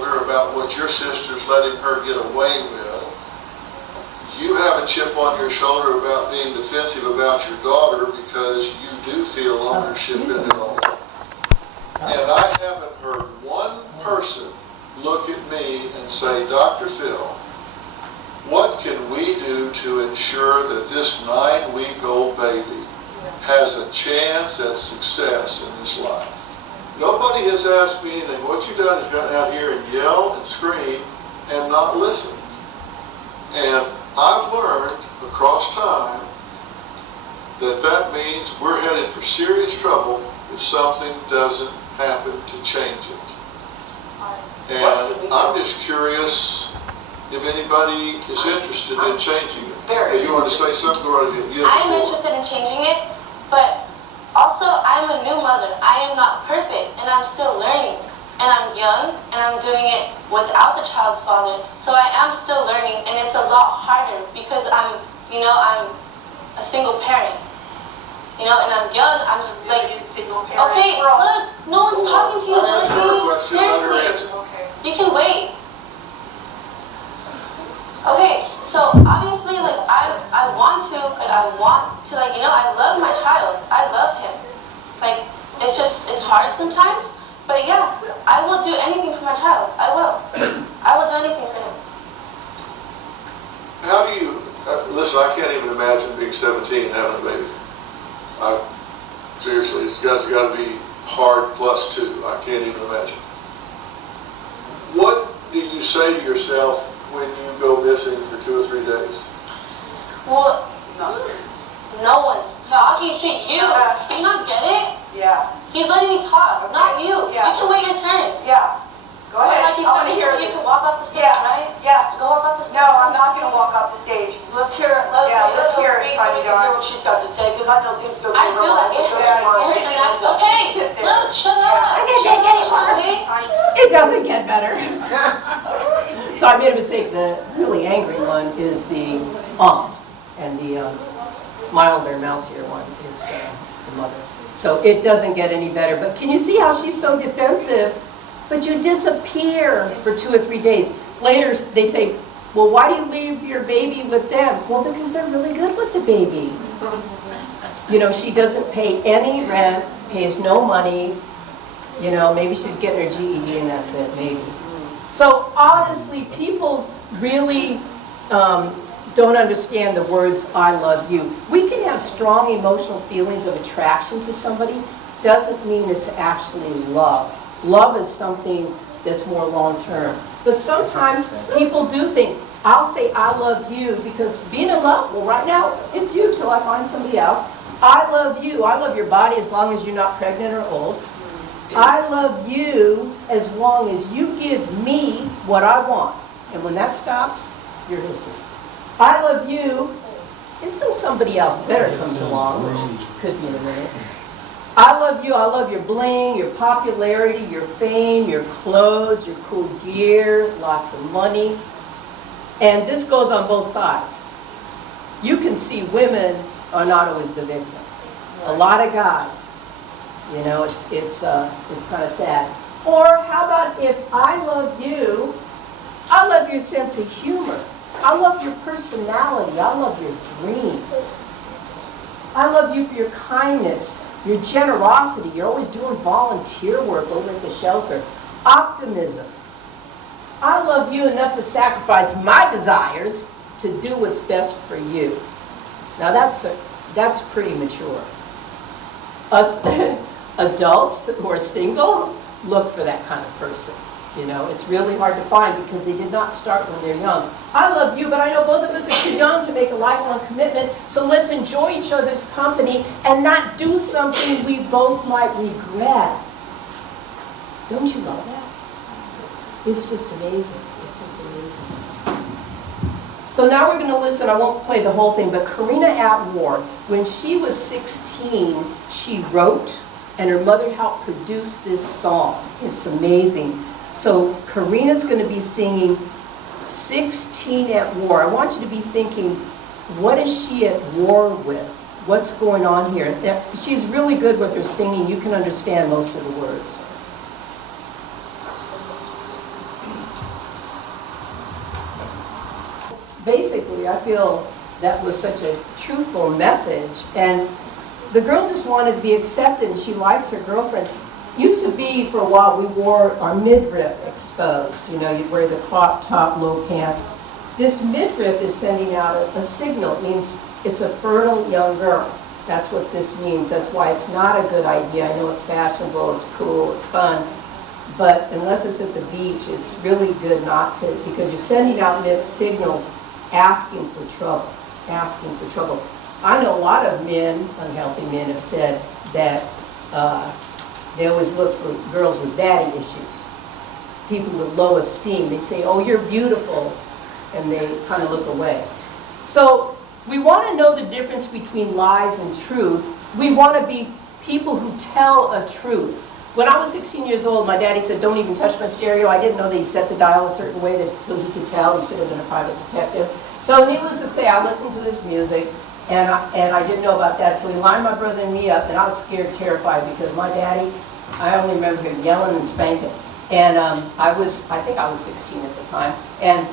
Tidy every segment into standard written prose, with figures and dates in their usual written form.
about what your sister's letting her get away with. You have a chip on your shoulder about being defensive about your daughter because you do feel ownership in it all. And I haven't heard one person look at me and say, Dr. Phil, what can we do to ensure that this 9-week-old baby has a chance at success in this life? Nobody has asked me anything. What you've done is gotten out here and yell and scream and not listen. And I've learned across time that that means we're headed for serious trouble if something doesn't happen to change it. And I'm just curious if anybody is interested in changing it. You want to say something? Go right ahead. I'm interested in changing it, but also I'm a new mother. I am not perfect, and I'm still learning. And I'm young, and I'm doing it without the child's father. So I am still learning, and it's a lot harder because I'm a single parent. And I'm young. I'm just like, okay, look, no one's talking to you. Seriously, you can wait. Okay, so obviously, like, I want to, I love my child. I love him. Like, it's hard sometimes, but yeah, I will do anything for my child. I will. I will do anything for him. How do you, listen, I can't even imagine being 17 and having a baby. Seriously, it's got to be hard +2. I can't even imagine. What do you say to yourself when you go missing for 2 or 3 days? Well, no one's talking to you. Do you not get it? Yeah. He's letting me talk, not you. Yeah. You can wait your turn. Yeah. Go ahead. Like I want to hear you this. can walk off the stage, right? Yeah. Go walk off the stage. No, I'm not going to walk off the stage. Let's hear it. Let's hear it, Tiny Hear Dog. what she's got to say, because I know things go I feel like it hurts. Okay, look, shut up. I can't take any more. Okay? It doesn't get better. So I made a mistake. The really angry one is the aunt, and the milder, mousier one is the mother. So it doesn't get any better. But can you see how she's so defensive? But you disappear for 2 or 3 days. Later they say, well, why do you leave your baby with them? Well, because they're really good with the baby. She doesn't pay any rent, pays no money. Maybe she's getting her GED and that's it, maybe. So honestly, people really don't understand the words, I love you. We can have strong emotional feelings of attraction to somebody. Doesn't mean it's actually love. Love is something that's more long-term. But sometimes people do think, I'll say I love you because being in love, well, right now, it's you till I find somebody else. I love you. I love your body as long as you're not pregnant or old. I love you as long as you give me what I want. And when that stops, you're history. I love you until somebody else better comes along, which could be in a minute. I love you. I love your bling, your popularity, your fame, your clothes, your cool gear, lots of money. And this goes on both sides. You can see women are not always the victim. A lot of guys, it's kind of sad. Or how about if I love you, I love your sense of humor. I love your personality. I love your dreams. I love you for your kindness, your generosity. You're always doing volunteer work over at the shelter. Optimism. I love you enough to sacrifice my desires to do what's best for you. Now that's pretty mature. Us adults who are single, look for that kind of person. It's really hard to find because they did not start when they're young. I love you, but I know both of us are too young to make a lifelong commitment, so let's enjoy each other's company and not do something we both might regret. Don't you love that? It's just amazing. It's just amazing. So now we're going to listen. I won't play the whole thing, but Karina at War, when she was 16, she wrote, and her mother helped produce this song. It's amazing. So Karina's going to be singing 16 at War. I want you to be thinking, what is she at war with? What's going on here? She's really good with her singing. You can understand most of the words. absolutely. I feel that was such a truthful message. And the girl just wanted to be accepted, and she likes her girlfriend. Used to be, for a while, we wore our midriff exposed. You know, you'd wear the crop top, low pants. This midriff is sending out a signal. It means it's a fertile young girl. That's what this means. That's why it's not a good idea. I know it's fashionable, it's cool, it's fun. But unless it's at the beach, it's really good not to, because you're sending out mixed signals asking for trouble, asking for trouble. I know a lot of men, unhealthy men, have said that they always look for girls with daddy issues, people with low esteem. They say, oh, you're beautiful, and they kind of look away. So we want to know the difference between lies and truth. We want to be people who tell a truth. When I was 16 years old, my daddy said, don't even touch my stereo. I didn't know that he set the dial a certain way so he could tell. He should have been a private detective. So needless to say, I listened to his music, and I didn't know about that. So he lined my brother and me up, and I was scared, terrified, because my daddy, I only remember him yelling and spanking. And I think I was 16 at the time. And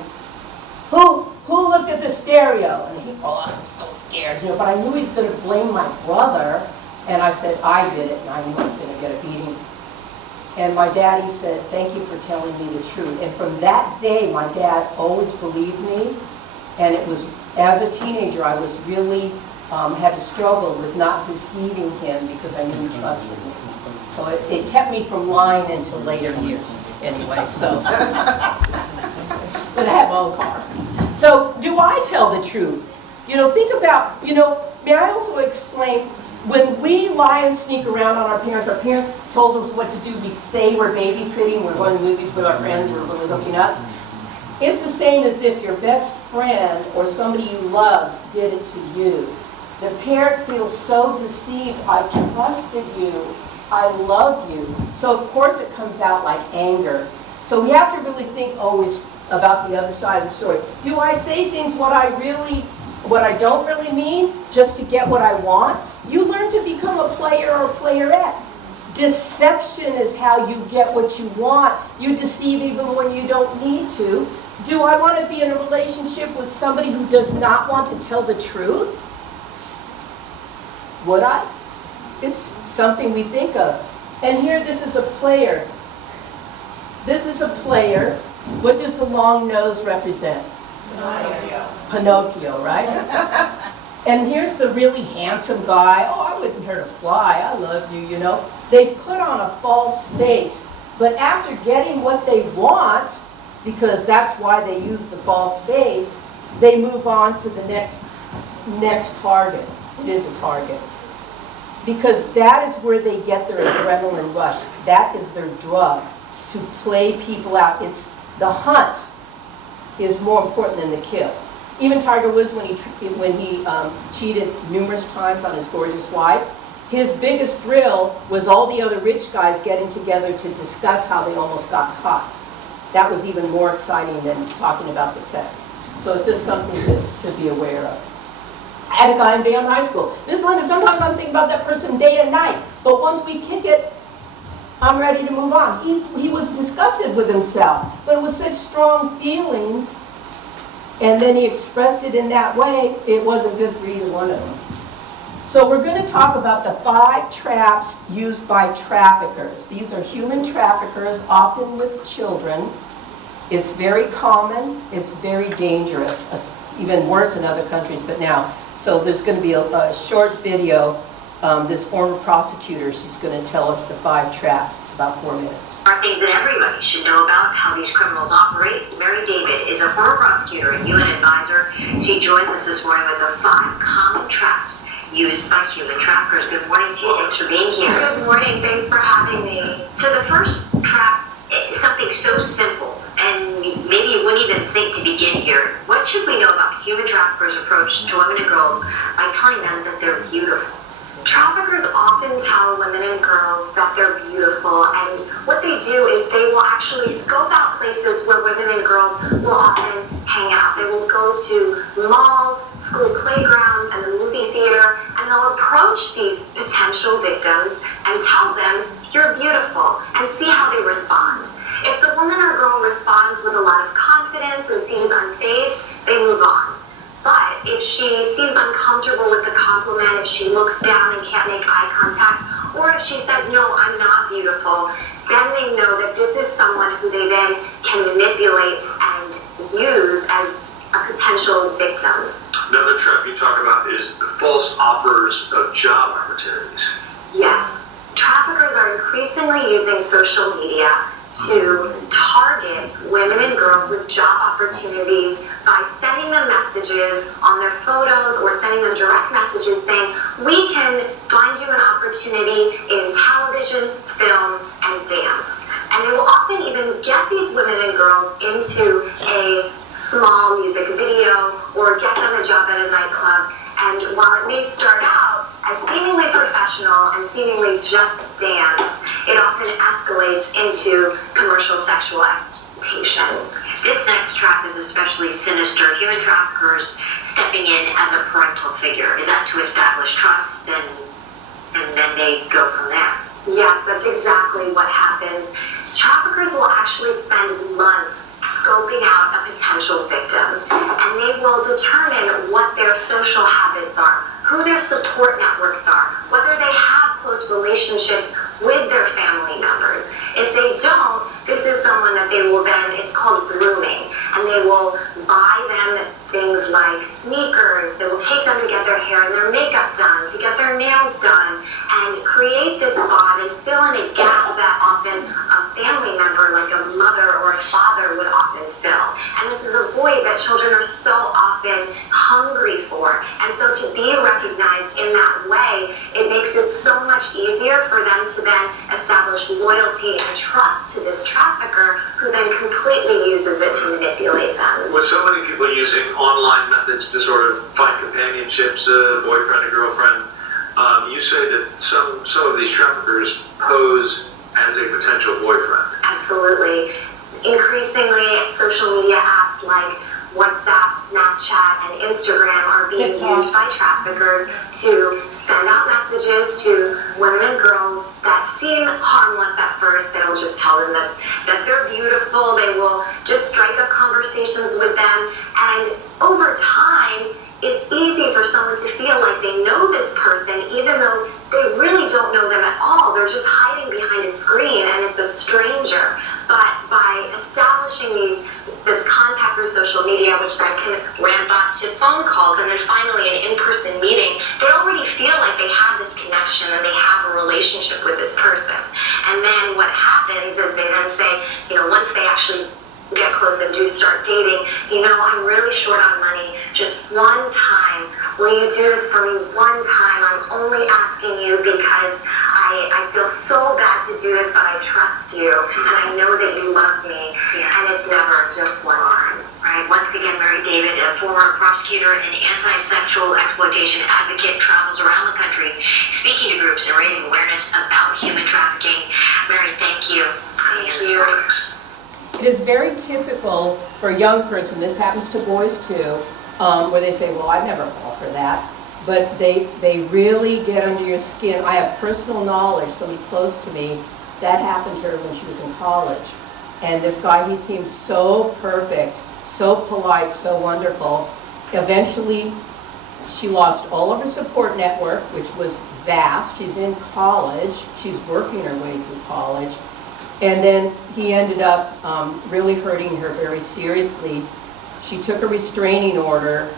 who looked at the stereo? And he, oh, I was so scared, you know, but I knew he's going to blame my brother. And I said, I did it, and I knew I was going to get a beating. And my daddy said, thank you for telling me the truth. And from that day, my dad always believed me. And it was, as a teenager, I was really, had to struggle with not deceiving him because I knew he trusted me. So it kept me from lying until later years, anyway, so. But I had my own car. So do I tell the truth? You know, think about, you know, may I also explain, when we lie and sneak around on our parents told us what to do. We say we're babysitting, we're going to movies with our friends, we're really hooking up. It's the same as if your best friend or somebody you loved did it to you. The parent feels so deceived. I trusted you. I love you. So of course it comes out like anger. So we have to really think always about the other side of the story. Do I say things what I don't really mean just to get what I want? You learn to become a player or a playerette. Deception is how you get what you want. You deceive even when you don't need to. Do I want to be in a relationship with somebody who does not want to tell the truth? Would I? It's something we think of. And here, this is a player. This is a player. What does the long nose represent? Pinocchio, right? And here's the really handsome guy. Oh, I wouldn't hurt a fly. I love you, you know. They put on a false face. But after getting what they want, because that's why they use the false face, they move on to the next target. It is a target. Because that is where they get their adrenaline rush. That is their drug, to play people out. It's the hunt is more important than the kill. Even Tiger Woods, when he cheated numerous times on his gorgeous wife, his biggest thrill was all the other rich guys getting together to discuss how they almost got caught. That was even more exciting than talking about the sex. So it's just something to be aware of. I had a guy in Bayonne High School. Miss Linda, sometimes I'm thinking about that person day and night, but once we kick it, I'm ready to move on. He was disgusted with himself, but it was such strong feelings, and then he expressed it in that way, it wasn't good for either one of them. So we're going to talk about the 5 traps used by traffickers. These are human traffickers, often with children. It's very common, it's very dangerous, even worse in other countries, but now. So there's going to be a short video. This former prosecutor, she's going to tell us the 5 traps. It's about 4 minutes. Are things that everybody should know about how these criminals operate. Mary David is a former prosecutor and UN advisor. She joins us this morning with the 5 common traps used by human traffickers. Good morning to you. Thanks for being here. Good morning. Thanks for having me. So the first trap is something so simple, and maybe you wouldn't even think to begin here. What should we know about human traffickers' approach to women and girls by telling them that they're beautiful? Traffickers often tell women and girls that they're beautiful, and what they do is they will actually scope out places where women and girls will often hang out. They will go to malls, school playgrounds, and the movie theater, and they'll approach these potential victims and tell them, you're beautiful, and see how they respond. If the woman or girl responds with a lot of confidence and seems unfazed, they move on. if she seems uncomfortable with the compliment, if she looks down and can't make eye contact, or if she says, no, I'm not beautiful, then they know that this is someone who they then can manipulate and use as a potential victim. Another trap you talk about is the false offers of job opportunities. Yes. Traffickers are increasingly using social media to target women and girls with job opportunities by sending them messages on their photos or sending them direct messages saying, we can find you an opportunity in television, film, and dance. And they will often even get these women and girls into a small music video or get them a job at a nightclub. And while it may start out as seemingly professional and seemingly just dance, it often escalates into commercial sexual exploitation. This next trap is especially sinister. Human traffickers stepping in as a parental figure. Is that to establish trust and then they go from there? Yes, that's exactly what happens. Traffickers will actually spend months scoping out a potential victim, and they will determine what their social habits are, who their support networks are, whether they have close relationships with their family members. If they don't, this is someone that they will then, it's called grooming, and they will buy them things like sneakers. They will take them to get their hair and their makeup done, to get their nails done, and create this bond and fill in a gap that often a family member, like a mother or a father, would often fill. And this is a void that children are so often hungry for. And so to be recognized in that way, it makes it so much easier for them to then establish loyalty and trust to this trafficker, who then completely uses it to manipulate them. With so many people using online methods to sort of find companionships, a boyfriend, a girlfriend, you say that some of these traffickers pose as a potential boyfriend. Absolutely. Increasingly, social media apps like WhatsApp, Snapchat, and Instagram are being used by traffickers to send out messages to women and girls that seem harmless at first. They'll just tell them that they're beautiful. They will just strike up conversations with them. And over time, it's easy for someone to feel like they know this person, even though they really don't know them at all. They're just hiding behind a screen, and it's a stranger. But by establishing this contact through social media, which then can ramp up to phone calls, and then finally an in-person meeting, they already feel like they have this connection and they have a relationship with this person. And then what happens is they then say, once they actually get close and do start dating, I'm really short on money. Just one time, will you do this for me one time? I'm only asking you because I feel so bad to do this, but I trust you, and I know that you love me, and it's never just one time. Right. Once again, Mary David, a former prosecutor and anti-sexual exploitation advocate, travels around the country speaking to groups and raising awareness about human trafficking. Mary, thank you. Thank you. It is very typical for a young person, this happens to boys too, where they say, well, I'd never fall for that. But they really get under your skin. I have personal knowledge, somebody close to me, that happened to her when she was in college. And this guy, he seemed so perfect, so polite, so wonderful. Eventually, she lost all of her support network, which was vast. She's in college. She's working her way through college. And then he ended up really hurting her very seriously. She took a restraining order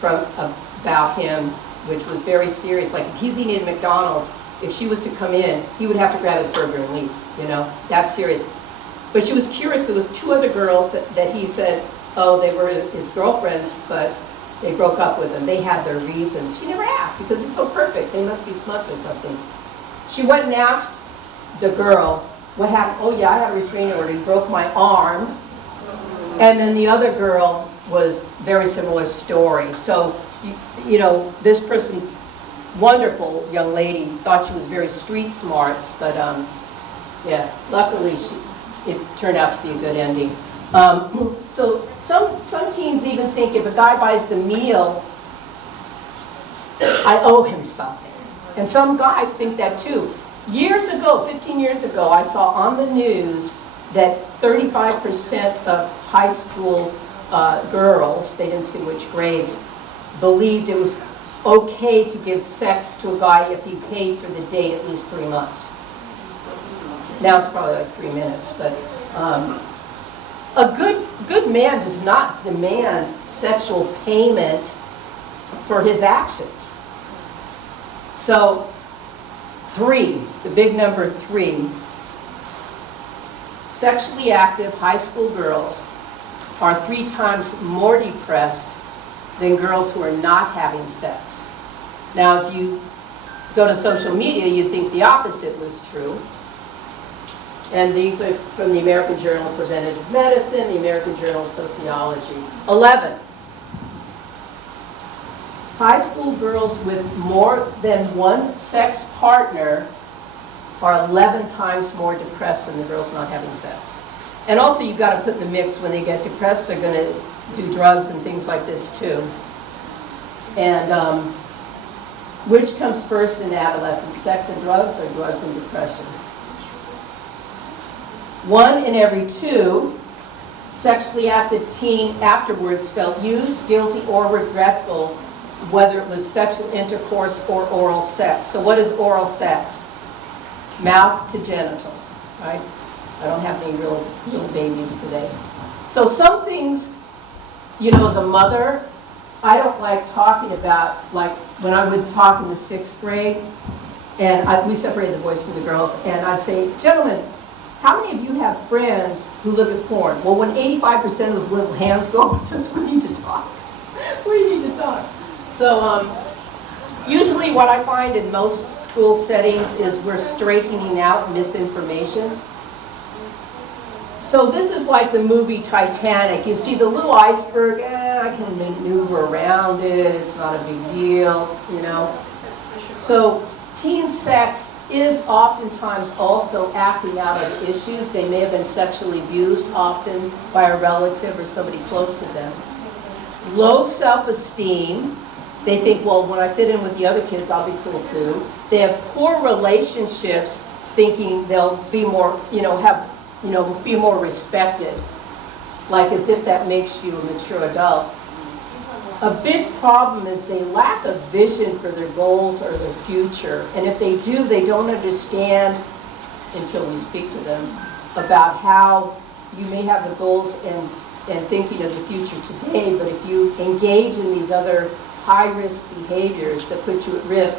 about him, which was very serious. Like if he's eating at McDonald's, if she was to come in, he would have to grab his burger and leave, that's serious. But she was curious. There was 2 other girls that he said, oh, they were his girlfriends, but they broke up with him. They had their reasons. She never asked because he's so perfect. They must be smuts or something. She went and asked the girl, what happened? Oh yeah, I had a restraining order. He broke my arm. And then the other girl was very similar story. So, this person, wonderful young lady, thought she was very street smarts, but luckily it turned out to be a good ending. So some teens even think if a guy buys the meal, I owe him something. And some guys think that too. Years ago, 15 years ago, I saw on the news that 35% of high school girls, they didn't see which grades, believed it was okay to give sex to a guy if he paid for the date at least 3 months. Now it's probably like 3 minutes, but a good man does not demand sexual payment for his actions. So 3, the big number 3, sexually active high school girls are 3 times more depressed than girls who are not having sex. Now, if you go to social media, you'd think the opposite was true. And these are from the American Journal of Preventive Medicine, the American Journal of Sociology. 11. High school girls with more than one sex partner are 11 times more depressed than the girls not having sex. And also you've got to put in the mix, when they get depressed, they're going to do drugs and things like this too. And which comes first in adolescence, sex and drugs, or drugs and depression? 1 in every 2 sexually active teen afterwards felt used, guilty, or regretful, whether it was sexual intercourse or oral sex. So what is oral sex? Mouth to genitals, right? I don't have any real little babies today. So some things, you know, as a mother, I don't like talking about, like when I would talk in the 6th grade, and we separated the boys from the girls, and I'd say, gentlemen, how many of you have friends who look at porn? Well, when 85% of those little hands go up, it says, we need to talk. We need to talk. So usually what I find in most school settings is we're straightening out misinformation. So this is like the movie Titanic. You see the little iceberg, I can maneuver around it, it's not a big deal, you know. So teen sex is oftentimes also acting out of issues. They may have been sexually abused, often by a relative or somebody close to them. Low self-esteem. They think, well, when I fit in with the other kids, I'll be cool too. They have poor relationships, thinking they'll be more, be more respected, like as if that makes you a mature adult. A big problem is they lack a vision for their goals or their future. And if they do, they don't understand, until we speak to them, about how you may have the goals and thinking of the future today, but if you engage in these other high-risk behaviors that put you at risk,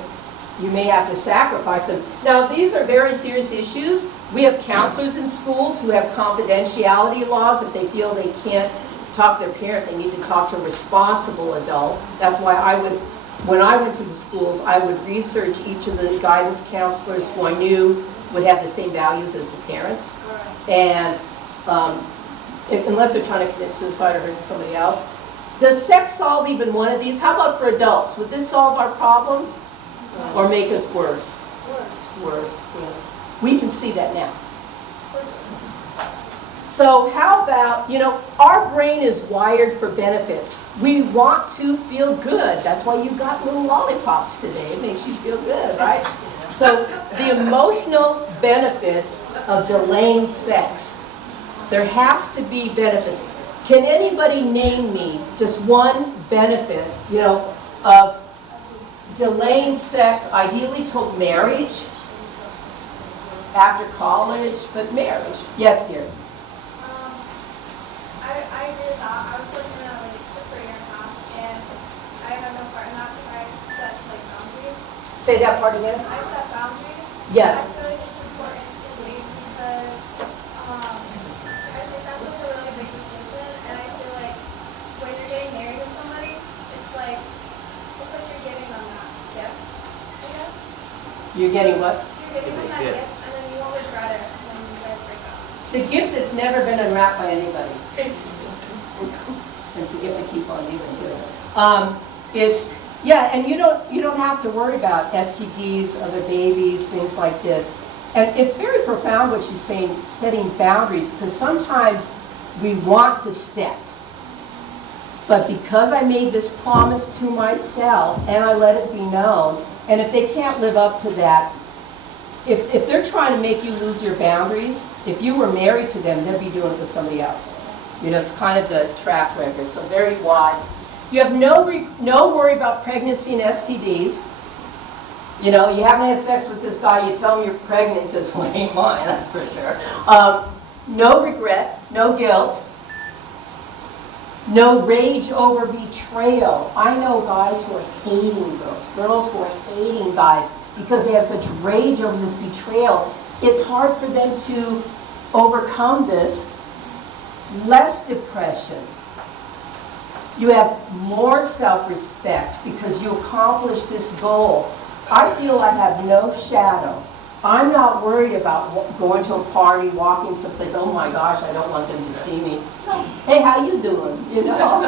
you may have to sacrifice them. Now, these are very serious issues. We have counselors in schools who have confidentiality laws. If they feel they can't talk to their parent, they need to talk to a responsible adult. That's why when I went to the schools, I would research each of the guidance counselors who I knew would have the same values as the parents. And unless they're trying to commit suicide or hurt somebody else. Does sex solve even one of these? How about for adults? Would this solve our problems or make us worse? Worse. Yeah. We can see that now. So how about, our brain is wired for benefits. We want to feel good. That's why you got little lollipops today. It makes you feel good, right? So the emotional benefits of delaying sex. There has to be benefits. Can anybody name me just one benefit, of delaying sex, ideally till marriage, after college, but marriage? Yes, dear. I agree with that. I was living in a relationship for a year and a half, and I had no part in that because I set boundaries. Say that part again. I set boundaries. Yes. I feel like it's important to wait because I think that's like a really big decision, and I feel like when you're getting married to somebody, it's like you're giving them that gift, I guess. You're getting what? You're giving them that gift, and then you won't regret it when you guys break up. The gift that's never been unwrapped by anybody. It's a gift to keep on giving too. And you don't have to worry about STDs, other babies, things like this. And it's very profound what she's saying, setting boundaries, because sometimes we want to step. But because I made this promise to myself and I let it be known, and if they can't live up to that, if they're trying to make you lose your boundaries, if you were married to them, they'd be doing it with somebody else. It's kind of the track record, so very wise. You have no worry about pregnancy and STDs. You know, you haven't had sex with this guy, you tell him you're pregnant, he says, well, it ain't mine, that's for sure. No regret, no guilt, no rage over betrayal. I know guys who are hating girls who are hating guys because they have such rage over this betrayal. It's hard for them to overcome this. Less depression. You have more self-respect because you accomplish this goal. I feel I have no shadow. I'm not worried about going to a party, walking someplace, oh my gosh, I don't want them to see me. Hey, how you doing? You know?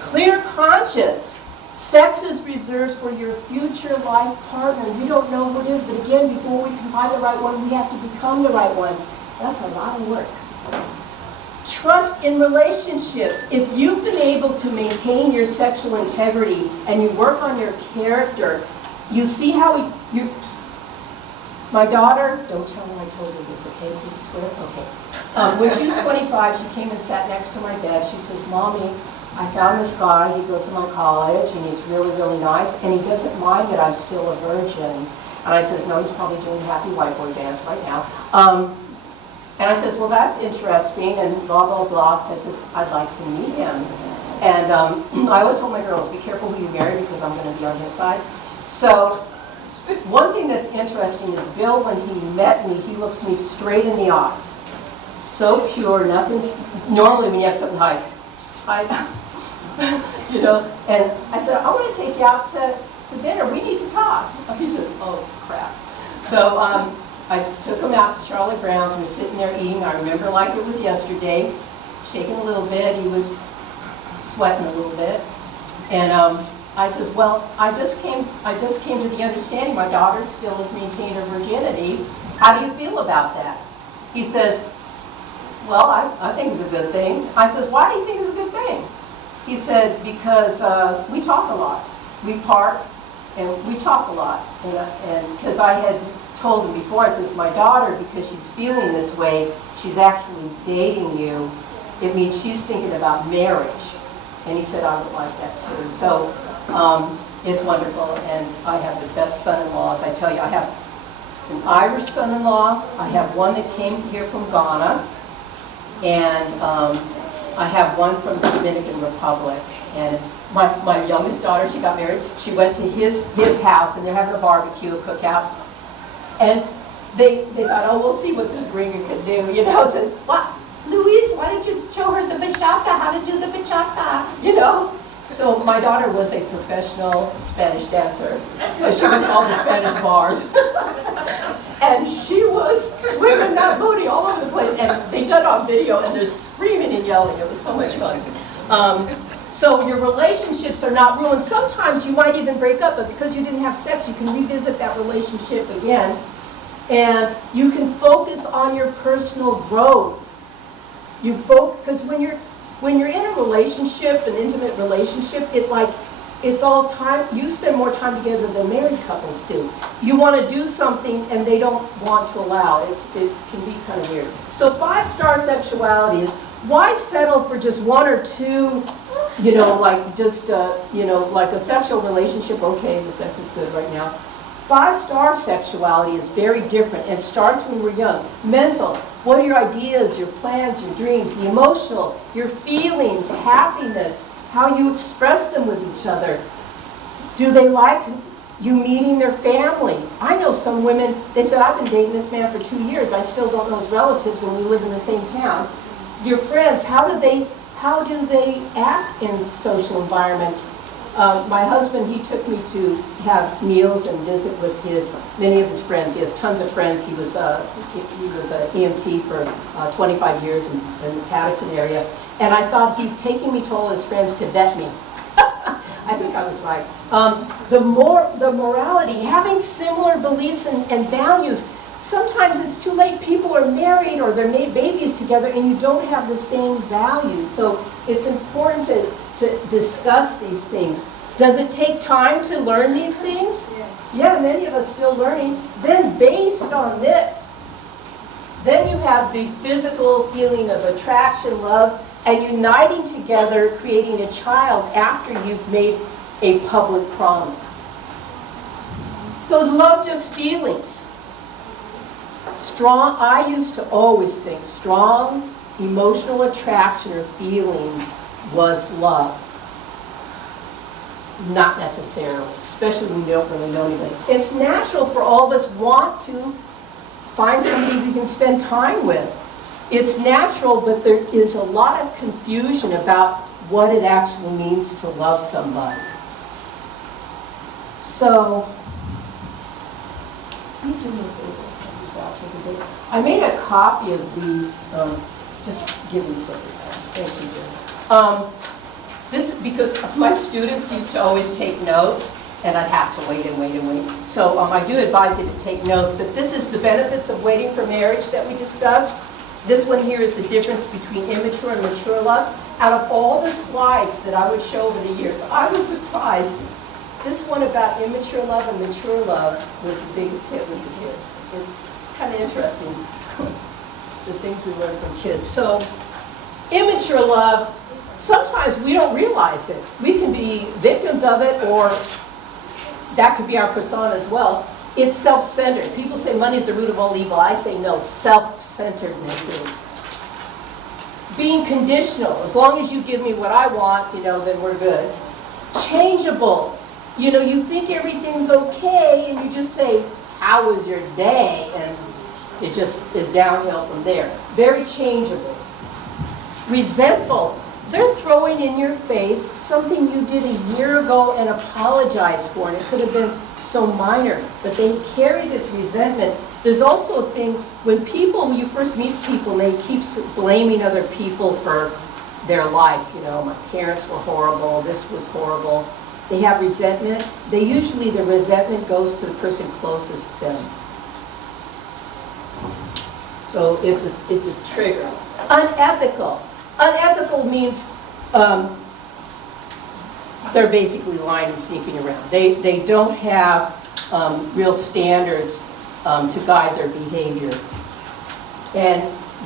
Clear conscience. Sex is reserved for your future life partner. You don't know who it is, but again, before we can find the right one, we have to become the right one. That's a lot of work. Trust in relationships. If you've been able to maintain your sexual integrity and you work on your character, you see how my daughter, don't tell her I told her this, okay? Did you swear? Okay. When she was 25, she came and sat next to my bed. She says, Mommy, I found this guy, he goes to my college, and he's really, really nice, and he doesn't mind that I'm still a virgin. And I says, no, he's probably doing happy white boy dance right now. And I says, well, that's interesting, and blah, blah, blah. So I says, I'd like to meet him. And I always told my girls, be careful who you marry because I'm going to be on his side. So one thing that's interesting is Bill, when he met me, he looks me straight in the eyes. So pure, nothing. Normally when you have something high, you know, and I said, I want to take you out to dinner. We need to talk. He says, oh, crap. So I took him out to Charlie Brown's. We were sitting there eating. I remember like it was yesterday, shaking a little bit. He was sweating a little bit. And I says, well, I just came to the understanding my daughter still has maintained her virginity. How do you feel about that? He says, well, I think it's a good thing. I says, why do you think it's a good thing? He said, because we talk a lot. We park and we talk a lot. And because I had told him before, I says, my daughter, because she's feeling this way, she's actually dating you. It means she's thinking about marriage. And he said, I would like that too. So it's wonderful. And I have the best son-in-laws. I tell you, I have an Irish son-in-law. I have one that came here from Ghana. And I have one from the Dominican Republic. And it's my youngest daughter, she got married. She went to his house, and they're having a barbecue, a cookout. And they thought, oh, we'll see what this gringer can do. You know, says, what? Louise, why don't you show her the bachata, how to do the bachata? You know? So my daughter was a professional Spanish dancer. She went to all the Spanish bars. And she was swimming that booty all over the place. And they did it on video, and they're screaming and yelling. It was so much fun. So your relationships are not ruined. Sometimes you might even break up, but because you didn't have sex, you can revisit that relationship again. And you can focus on your personal growth. Because when you're in a relationship, an intimate relationship, it's all time. You spend more time together than married couples do. You want to do something and they don't want to allow. It can be kind of weird. So 5-star sexuality is, why settle for just one or two, you know, like just, you know, like a sexual relationship? Okay, the sex is good right now. 5-star sexuality is very different and starts when we're young. Mental, what are your ideas, your plans, your dreams? The emotional, your feelings, happiness, how you express them with each other. Do they like you meeting their family? I know some women, they said, I've been dating this man for 2 years. I still don't know his relatives and we live in the same town. Your friends, how do they act in social environments? My husband, he took me to have meals and visit with many of his friends. He has tons of friends. He was an EMT for 25 years in the Patterson area. And I thought he's taking me to all his friends to vet me. I think I was right. The morality, having similar beliefs and values. Sometimes it's too late. People are married or they're made babies together and you don't have the same values. So it's important to discuss these things. Does it take time to learn these things? Yes. Yeah, many of us still learning. Then based on this, then you have the physical feeling of attraction, love, and uniting together, creating a child after you've made a public promise. So is love just feelings? Strong, I used to always think strong emotional attraction or feelings was love. Not necessarily, especially when you don't really know anybody. It's natural for all of us want to find somebody we can spend time with. It's natural, but there is a lot of confusion about what it actually means to love somebody. So, let me do me a favor. I made a copy of these, just give them to everybody. Thank you. This is because my students used to always take notes, and I'd have to wait and wait and wait. So I do advise you to take notes, but this is the benefits of waiting for marriage that we discussed. This one here is the difference between immature and mature love. Out of all the slides that I would show over the years, I was surprised. This one about immature love and mature love was the biggest hit with the kids. It's kind of interesting, the things we learn from kids. So, immature love, sometimes we don't realize it. We can be victims of it, or that could be our persona as well. It's self-centered. People say money is the root of all evil. I say no, self-centeredness is. Being conditional. As long as you give me what I want, then we're good. Changeable. You think everything's okay, and you just say, how was your day? And it just is downhill from there. Very changeable. Resentful. They're throwing in your face something you did a year ago and apologized for, and it could have been so minor, but they carry this resentment. There's also a thing, when you first meet people, they keep blaming other people for their life. My parents were horrible, this was horrible. They have resentment. The resentment goes to the person closest to them. So it's a trigger. Unethical. Unethical means they're basically lying and sneaking around. They don't have real standards to guide their behavior. And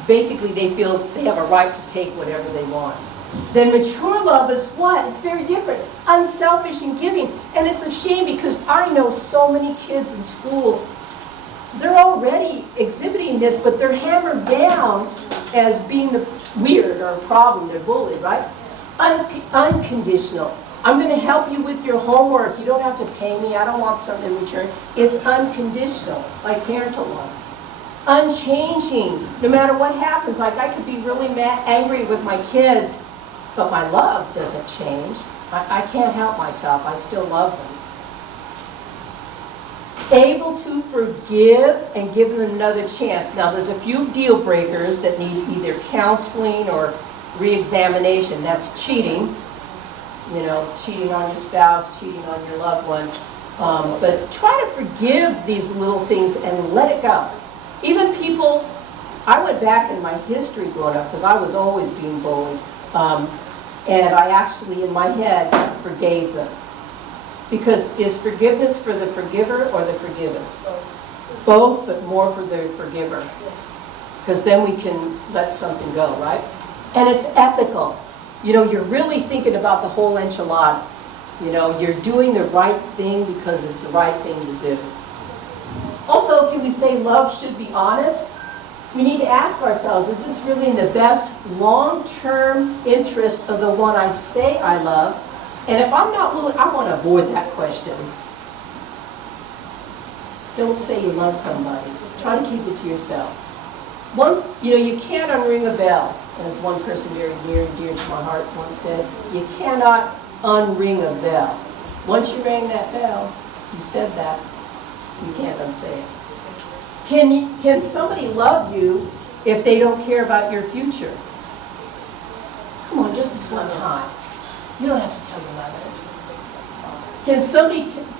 basically they feel they have a right to take whatever they want. Then mature love is what? It's very different. Unselfish and giving. And it's a shame because I know so many kids in schools, they're already exhibiting this, but they're hammered down as being the weird or a problem. They're bullied, right? Unconditional. I'm going to help you with your homework. You don't have to pay me. I don't want something in return. It's unconditional, like parental love. Unchanging. No matter what happens, like I could be really angry with my kids, but my love doesn't change. I can't help myself. I still love them. Able to forgive and give them another chance. Now, there's a few deal breakers that need either counseling or re-examination. That's cheating. Cheating on your spouse, cheating on your loved one. But try to forgive these little things and let it go. Even people, I went back in my history growing up because I was always being bullied. And I actually, in my head, forgave them. Because is forgiveness for the forgiver or the forgiven? Both, but more for the forgiver. Because then we can let something go, right? And it's ethical. You're really thinking about the whole enchilada. You're doing the right thing because it's the right thing to do. Also, can we say love should be honest? We need to ask ourselves, is this really in the best long-term interest of the one I say I love? And if I'm not willing, I want to avoid that question. Don't say you love somebody. Try to keep it to yourself. Once, you can't unring a bell, as one person very near and dear to my heart once said. You cannot unring a bell. Once you rang that bell, you said that, you can't unsay it. Can somebody love you if they don't care about your future? Come on, just this one time. You don't have to tell your mother.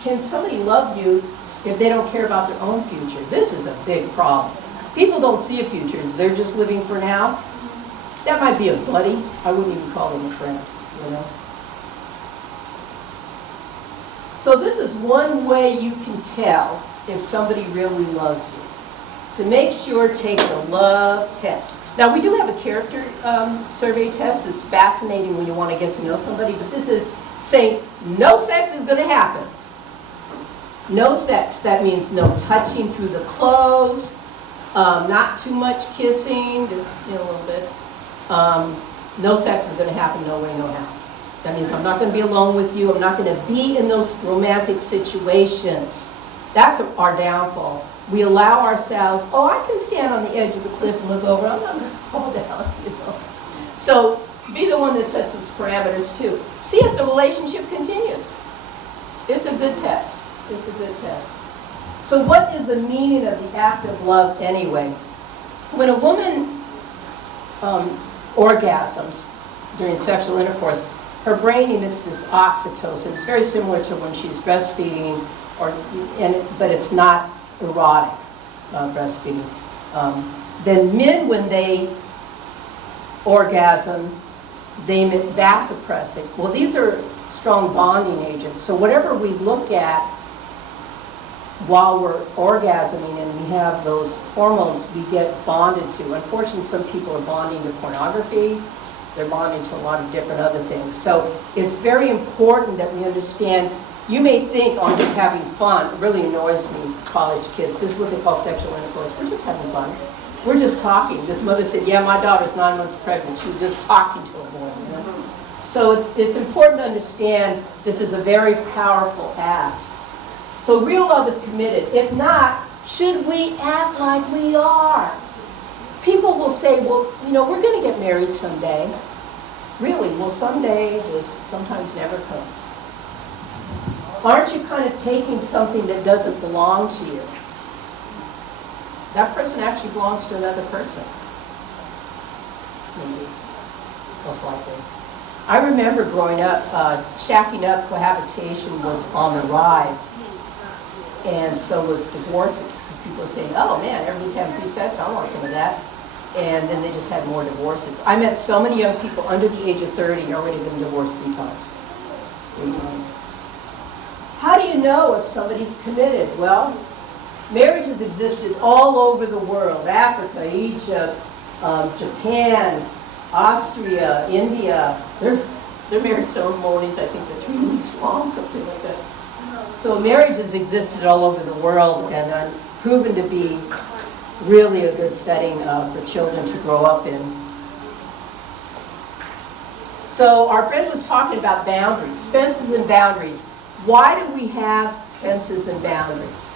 Can somebody love you if they don't care about their own future? This is a big problem. People don't see a future. They're just living for now. That might be a buddy. I wouldn't even call them a friend, So this is one way you can tell if somebody really loves you. So make sure take the love test. Now, we do have a character survey test that's fascinating when you want to get to know somebody, but this is saying no sex is going to happen. No sex. That means no touching through the clothes, not too much kissing, just a little bit. No sex is going to happen, no way, no how. That means I'm not going to be alone with you. I'm not going to be in those romantic situations. That's our downfall. We allow ourselves, oh, I can stand on the edge of the cliff and look over. I'm not going to fall down, So be the one that sets those parameters too. See if the relationship continues. It's a good test. It's a good test. So what is the meaning of the act of love anyway? When a woman orgasms during sexual intercourse, her brain emits this oxytocin. It's very similar to when she's breastfeeding, but it's not erotic breastfeeding. Then men, when they orgasm, they emit vasopressin. Well, these are strong bonding agents. So whatever we look at while we're orgasming and we have those hormones, we get bonded to. Unfortunately, some people are bonding to pornography. They're bonding to a lot of different other things. So it's very important that we understand. You may think, oh, I'm just having fun. It really annoys me, college kids. This is what they call sexual intercourse. We're just having fun. We're just talking. This mother said, yeah, my daughter's 9 months pregnant. She was just talking to a boy. So it's important to understand this is a very powerful act. So real love is committed. If not, should we act like we are? People will say, well, we're going to get married someday. Really? Well, someday just sometimes never comes. Aren't you kind of taking something that doesn't belong to you? That person actually belongs to another person. Maybe. Most likely. I remember growing up, shacking up, cohabitation was on the rise. And so was divorces, because people were saying, oh man, everybody's having free sex, I want some of that. And then they just had more divorces. I met so many young people under the age of 30 already been divorced 3 times. 3 times. How do you know if somebody's committed? Well, marriage has existed all over the world. Africa, Egypt, Japan, Austria, India. Their marriage ceremonies, I think, are 3 weeks long, something like that. So marriage has existed all over the world and proven to be really a good setting for children to grow up in. So our friend was talking about boundaries, fences and boundaries. Why do we have fences and boundaries?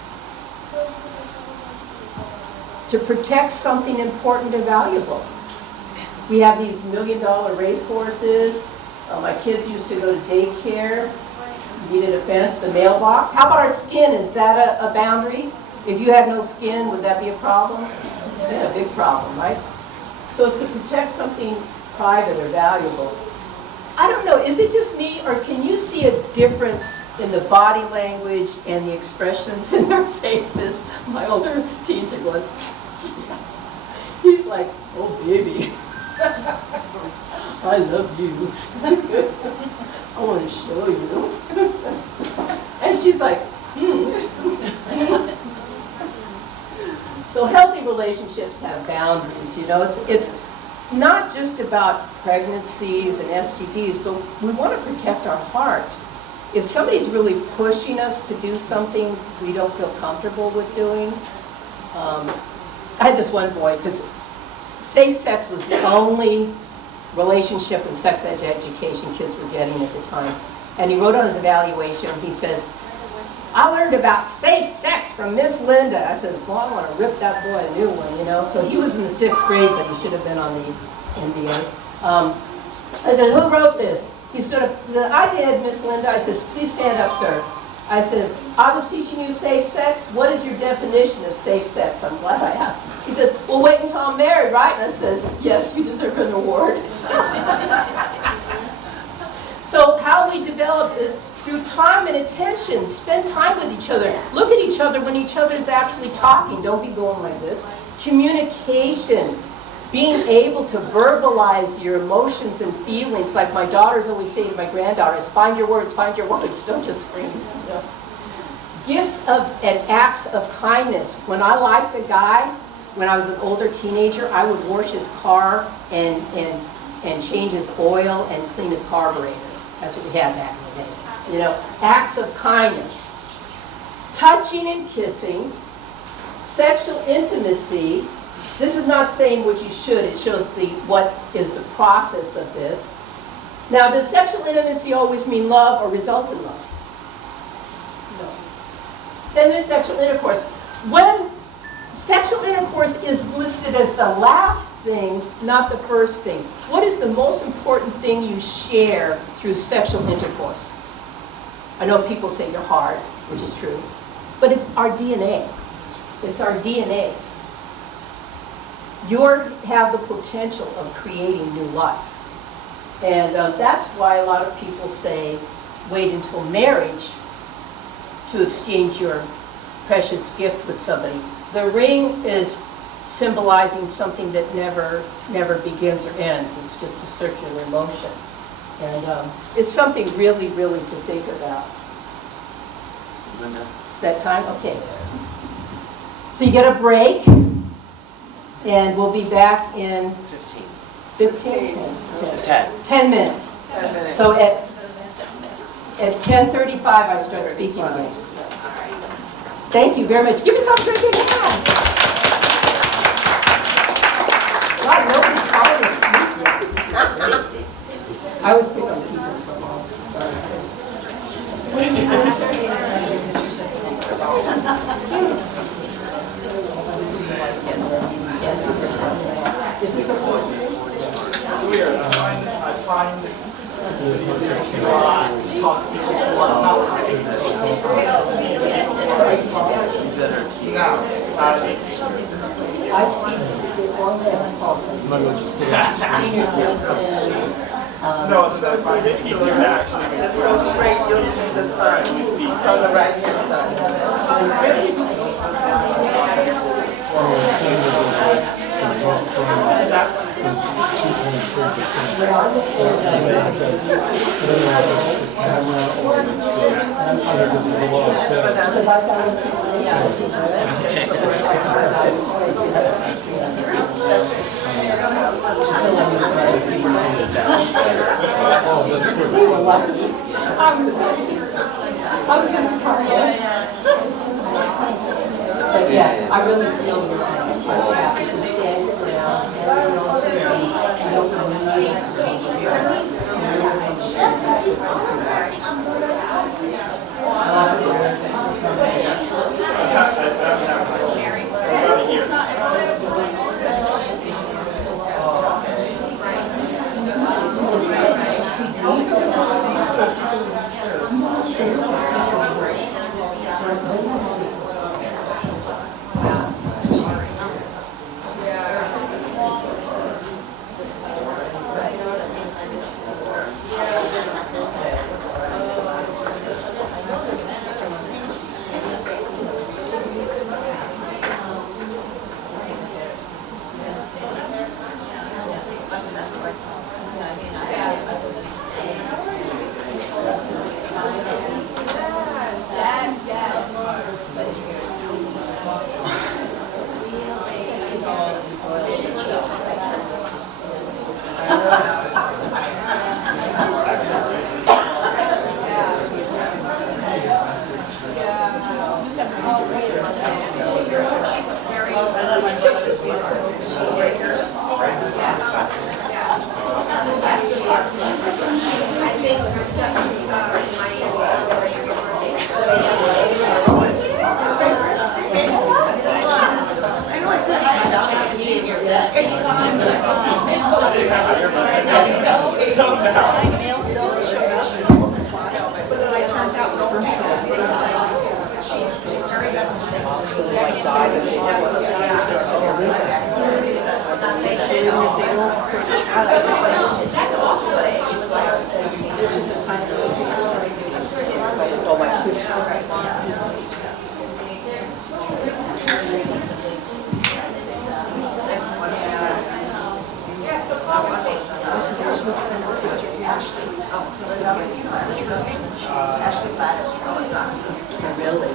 To protect something important and valuable. We have these $1 million racehorses. My kids used to go to daycare. Needed a fence, the mailbox. How about our skin? Is that a boundary? If you had no skin, would that be a problem? Yeah, a big problem, right? So it's to protect something private or valuable. I don't know, is it just me, or can you see a difference in the body language and the expressions in their faces? My older teens are going, he's like, oh baby, I love you. I want to show you. And she's like, So healthy relationships have boundaries, It's not just about pregnancies and STDs, but we want to protect our heart. If somebody's really pushing us to do something we don't feel comfortable with doing, I had this one boy, because safe sex was the only relationship and sex education kids were getting at the time. And he wrote on his evaluation, he says, I learned about safe sex from Miss Linda. I says, boy, I want to rip that boy a new one, So he was in the 6th grade, but he should have been on the NBA. I said, who wrote this? He stood up, I did, Miss Linda. I says, please stand up, sir. I says, I was teaching you safe sex. What is your definition of safe sex? I'm glad I asked. He says, well, wait until I'm married, right? And I says, yes, you deserve an award. So how we develop is through time and attention. Spend time with each other. Look at each other when each other's actually talking. Don't be going like this. Communication. Being able to verbalize your emotions and feelings, like my daughters always say to my granddaughters, find your words, don't just scream. Gifts and acts of kindness. When I liked a guy, when I was an older teenager, I would wash his car and change his oil and clean his carburetor. That's what we had back in the day. You know, acts of kindness. Touching and kissing. Sexual intimacy. This is not saying what you should. It shows what is the process of this. Now, does sexual intimacy always mean love or result in love? No. Then there's sexual intercourse. When sexual intercourse is listed as the last thing, not the first thing, what is the most important thing you share through sexual intercourse? I know people say your heart, which is true, but it's our DNA. It's our DNA. You have the potential of creating new life. And that's why a lot of people say, wait until marriage to exchange your precious gift with somebody. The ring is symbolizing something that never begins or ends. It's just a circular motion. And it's something really, really to think about. Linda? It's that time? Okay. So you get a break, and we'll be back in 15. 10 minutes. 10 minutes. So at 10:35, I start speaking again. Thank you very much. Give yourself a great big hand. God, nobody's always sweet yet. I always pick on people from all. Yes. Is this a voice? Weird. I find talk to people about I speak to as long as I have pulse. Senior citizens. no, it's another fine. It's easier to actually make Let's go straight, you'll see the sign. It's on the right hand side. I was in the car. But yeah, I really feel the stand around, stand around to me. I don't know when you exchange Really?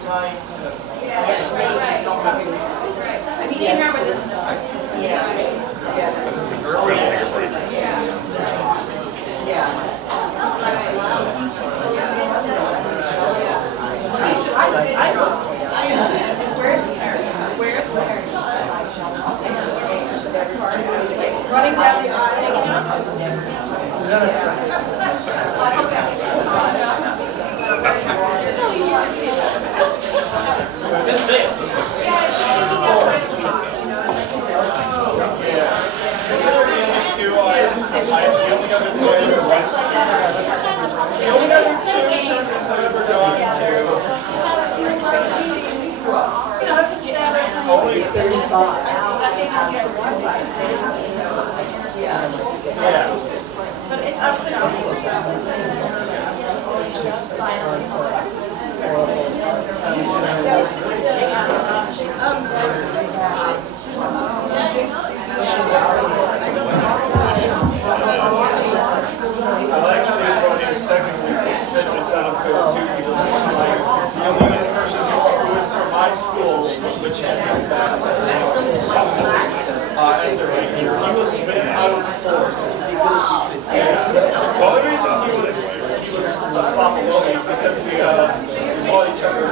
tonight. Yes, right. He remember this. Where's Paris? Running down the But it's well, the reason he was responsible because we call each other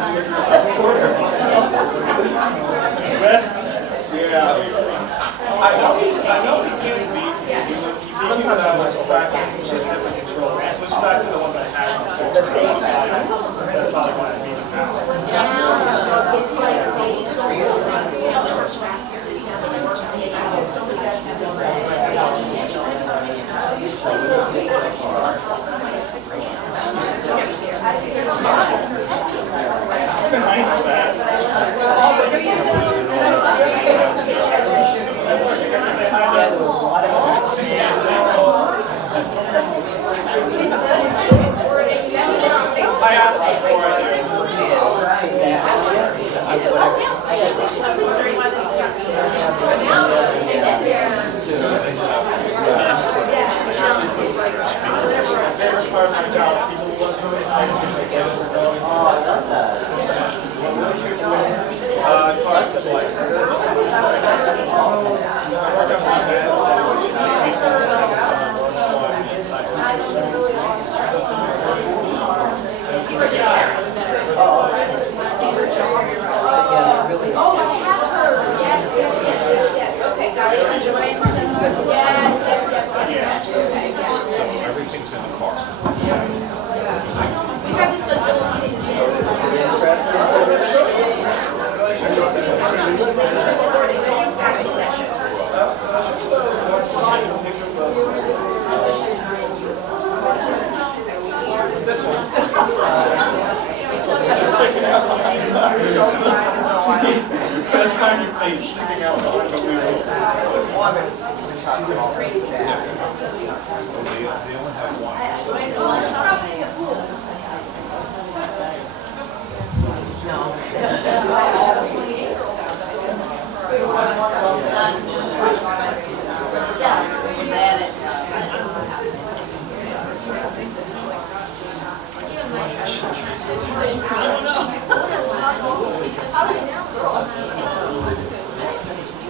I know he can beat me. Sometimes I was practicing with different controls. Switch back to the ones I had before. That's not why I beat him There was a lot of I asked him before I did. Everything's in the car. That's how you face sticking out behind the wheel. They only have one.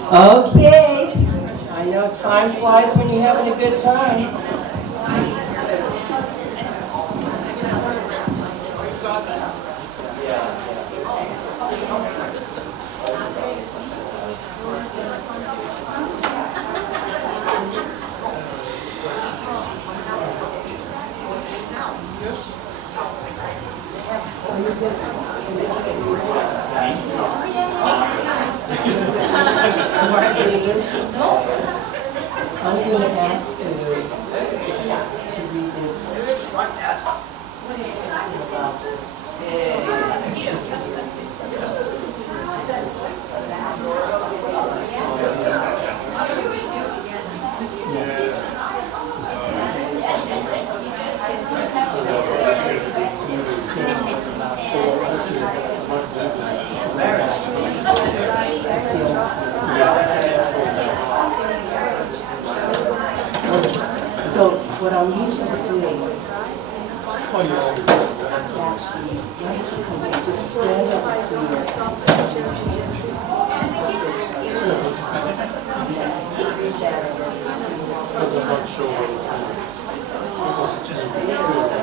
Okay, I know time flies when you're having a good time. I'm going to ask you to read this about So what I'll need you to do is Just stand up and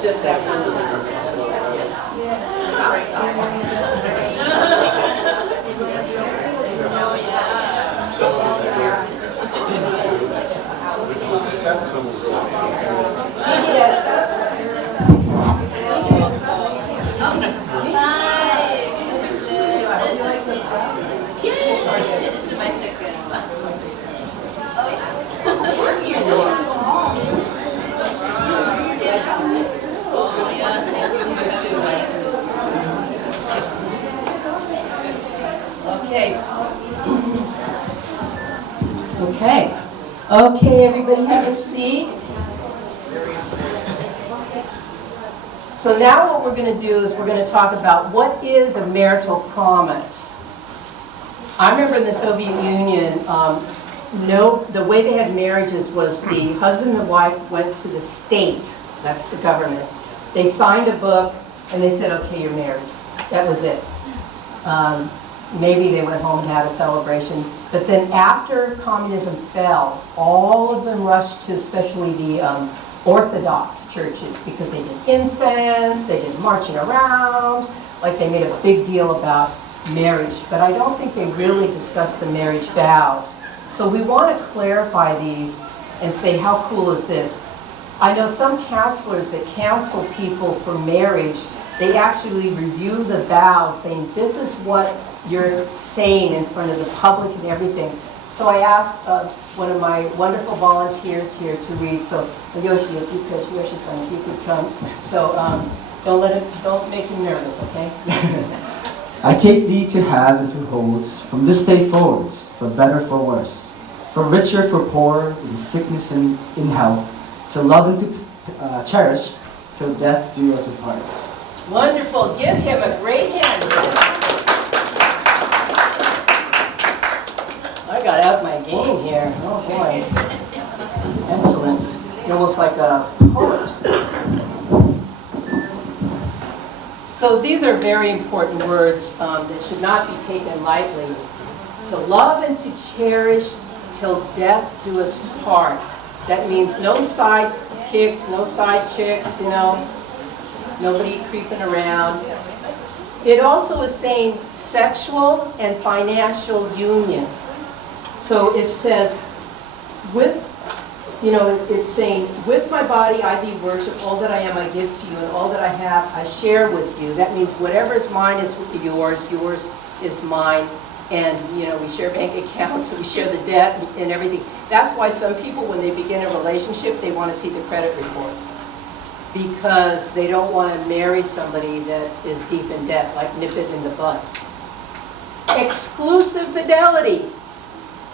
just that Okay, everybody have a seat. So now what we're going to do is we're going to talk about what is a marital promise. I remember in the Soviet Union, the way they had marriages was the husband and the wife went to the state, that's the government. They signed a book and they said, okay, you're married. That was it. Maybe they went home and had a celebration. But then after communism fell, all of them rushed to especially the Orthodox churches because they did incense, they did marching around, like they made a big deal about marriage. But I don't think they really discussed the marriage vows. So we want to clarify these and say, how cool is this? I know some counselors that counsel people for marriage, they actually review the vows saying, this is what you're saying in front of the public and everything. So I asked one of my wonderful volunteers here to read. So Yoshi, if you could, Yoshi-san, if you could come. So don't make him nervous, okay? I take thee to have and to hold from this day forward, for better, for worse, for richer, for poorer, in sickness and in health, to love and to cherish, till death do us apart. Wonderful. Give him a great hand. I got out my game here. Oh boy. Excellent. You're almost like a poet. So these are very important words that should not be taken lightly. To love and to cherish till death do us part. That means no side kicks, no side chicks, you know, nobody creeping around. It also is saying sexual and financial union. So it says, it's saying, with my body I thee worship, all that I am I give to you, and all that I have I share with you. That means whatever is mine is yours, yours is mine. And, we share bank accounts, we share the debt and everything. That's why some people, when they begin a relationship, they want to see the credit report. Because they don't want to marry somebody that is deep in debt, like nip it in the bud. Exclusive fidelity.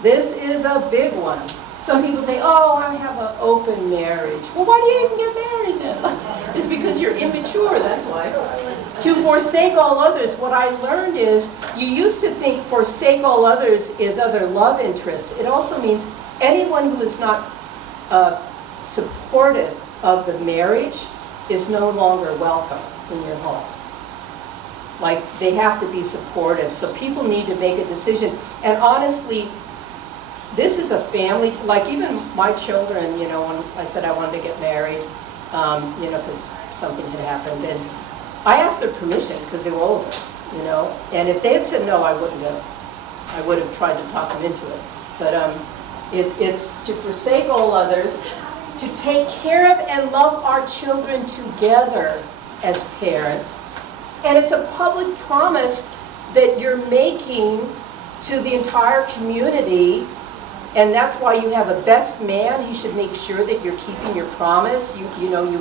This is a big one. Some people say, oh, I have an open marriage. Well, why do you even get married then? It's because you're immature, that's why. To forsake all others, what I learned is, you used to think forsake all others is other love interests. It also means anyone who is not supportive of the marriage is no longer welcome in your home. Like, they have to be supportive. So people need to make a decision. And honestly, this is a family, like even my children, when I said I wanted to get married, because something had happened. And I asked their permission because they were older, And if they had said no, I wouldn't have. I would have tried to talk them into it. But it's to forsake all others, to take care of and love our children together as parents. And it's a public promise that you're making to the entire community. And that's why you have a best man. You should make sure that you're keeping your promise. You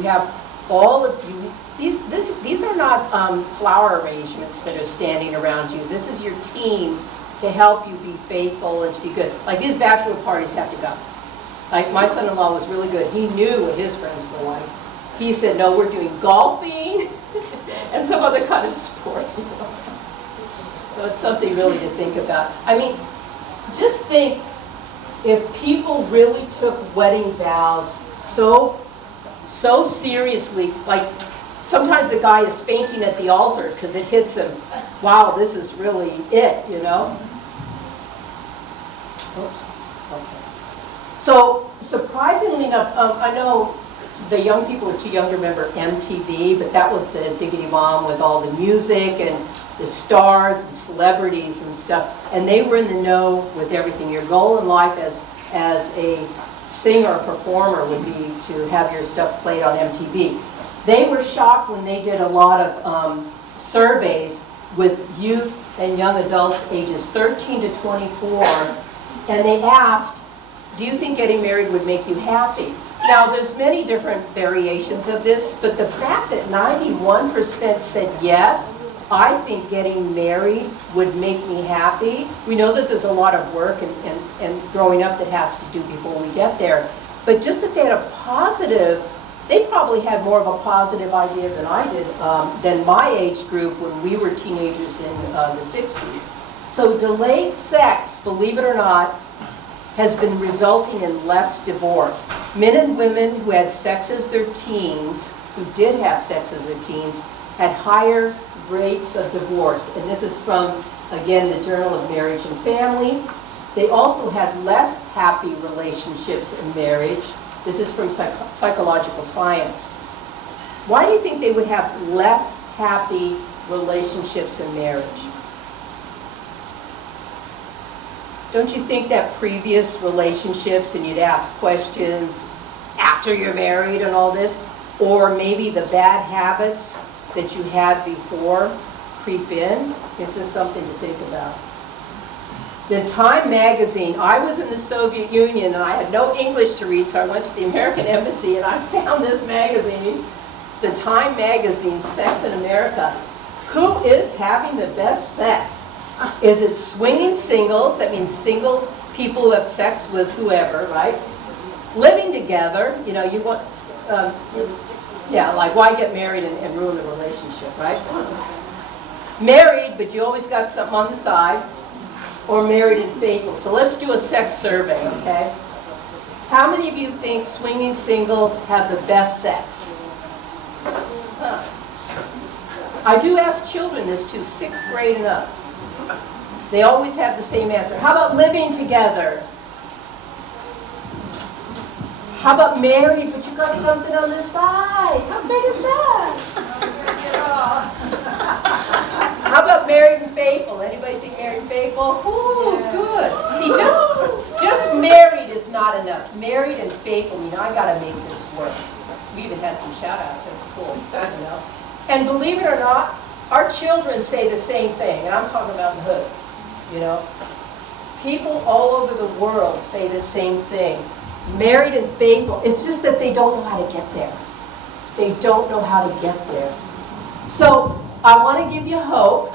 have all of you. These are not flower arrangements that are standing around you. This is your team to help you be faithful and to be good. Like, these bachelor parties have to go. Like, my son-in-law was really good. He knew what his friends were like. He said, no, we're doing golfing and some other kind of sport. So it's something really to think about. I mean, just think, if people really took wedding vows so seriously, like Sometimes the guy is fainting at the altar because it hits him. Wow, this is really it, you know? Oops. Okay. So, surprisingly enough, I know the young people are too young to remember MTV, but that was the Diggity Bomb with all the music and the stars and celebrities and stuff. And they were in the know with everything. Your goal in life as a singer or performer would be to have your stuff played on MTV. They were shocked when they did a lot of surveys with youth and young adults ages 13 to 24, and they asked, do you think getting married would make you happy? Now, there's many different variations of this, but the fact that 91% said yes, I think getting married would make me happy. We know that there's a lot of work and growing up that has to do before we get there, but just that they had a positive, they probably had more of a positive idea than I did, than my age group when we were teenagers in the 60s. So delayed sex, believe it or not, has been resulting in less divorce. Men and women who had sex as their teens, who did have sex as their teens, had higher rates of divorce. And this is from, again, the Journal of Marriage and Family. They also had less happy relationships in marriage. This is from Psychological Science. Why do you think they would have less happy relationships in marriage? Don't you think that previous relationships, and you'd ask questions after you're married and all this, or maybe the bad habits that you had before creep in? It's just something to think about. The Time magazine, I was in the Soviet Union and I had no English to read, so I went to the American Embassy and I found this magazine, the Time magazine, Sex in America. Who is having the best sex? Is it swinging singles? That means singles, people who have sex with whoever, right? Living together, you know, you want, yeah, like why get married and ruin the relationship, right? Married, but you always got something on the side, or married and faithful. So let's do a sex survey, okay? How many of you think swinging singles have the best sex? Huh. I do ask children this too, 6th grade and up. They always have the same answer. How about living together? How about married, but you got something on the side? How big is that? How about married and faithful? Anybody think married and faithful? Ooh, good. See, just married is not enough. Married and faithful, I mean, I gotta make this work. We even had some shout outs, that's cool, you know. And believe it or not, our children say the same thing, and I'm talking about in the hood, you know. People all over the world say the same thing. Married and faithful, it's just that they don't know how to get there. They don't know how to get there. So, I want to give you hope.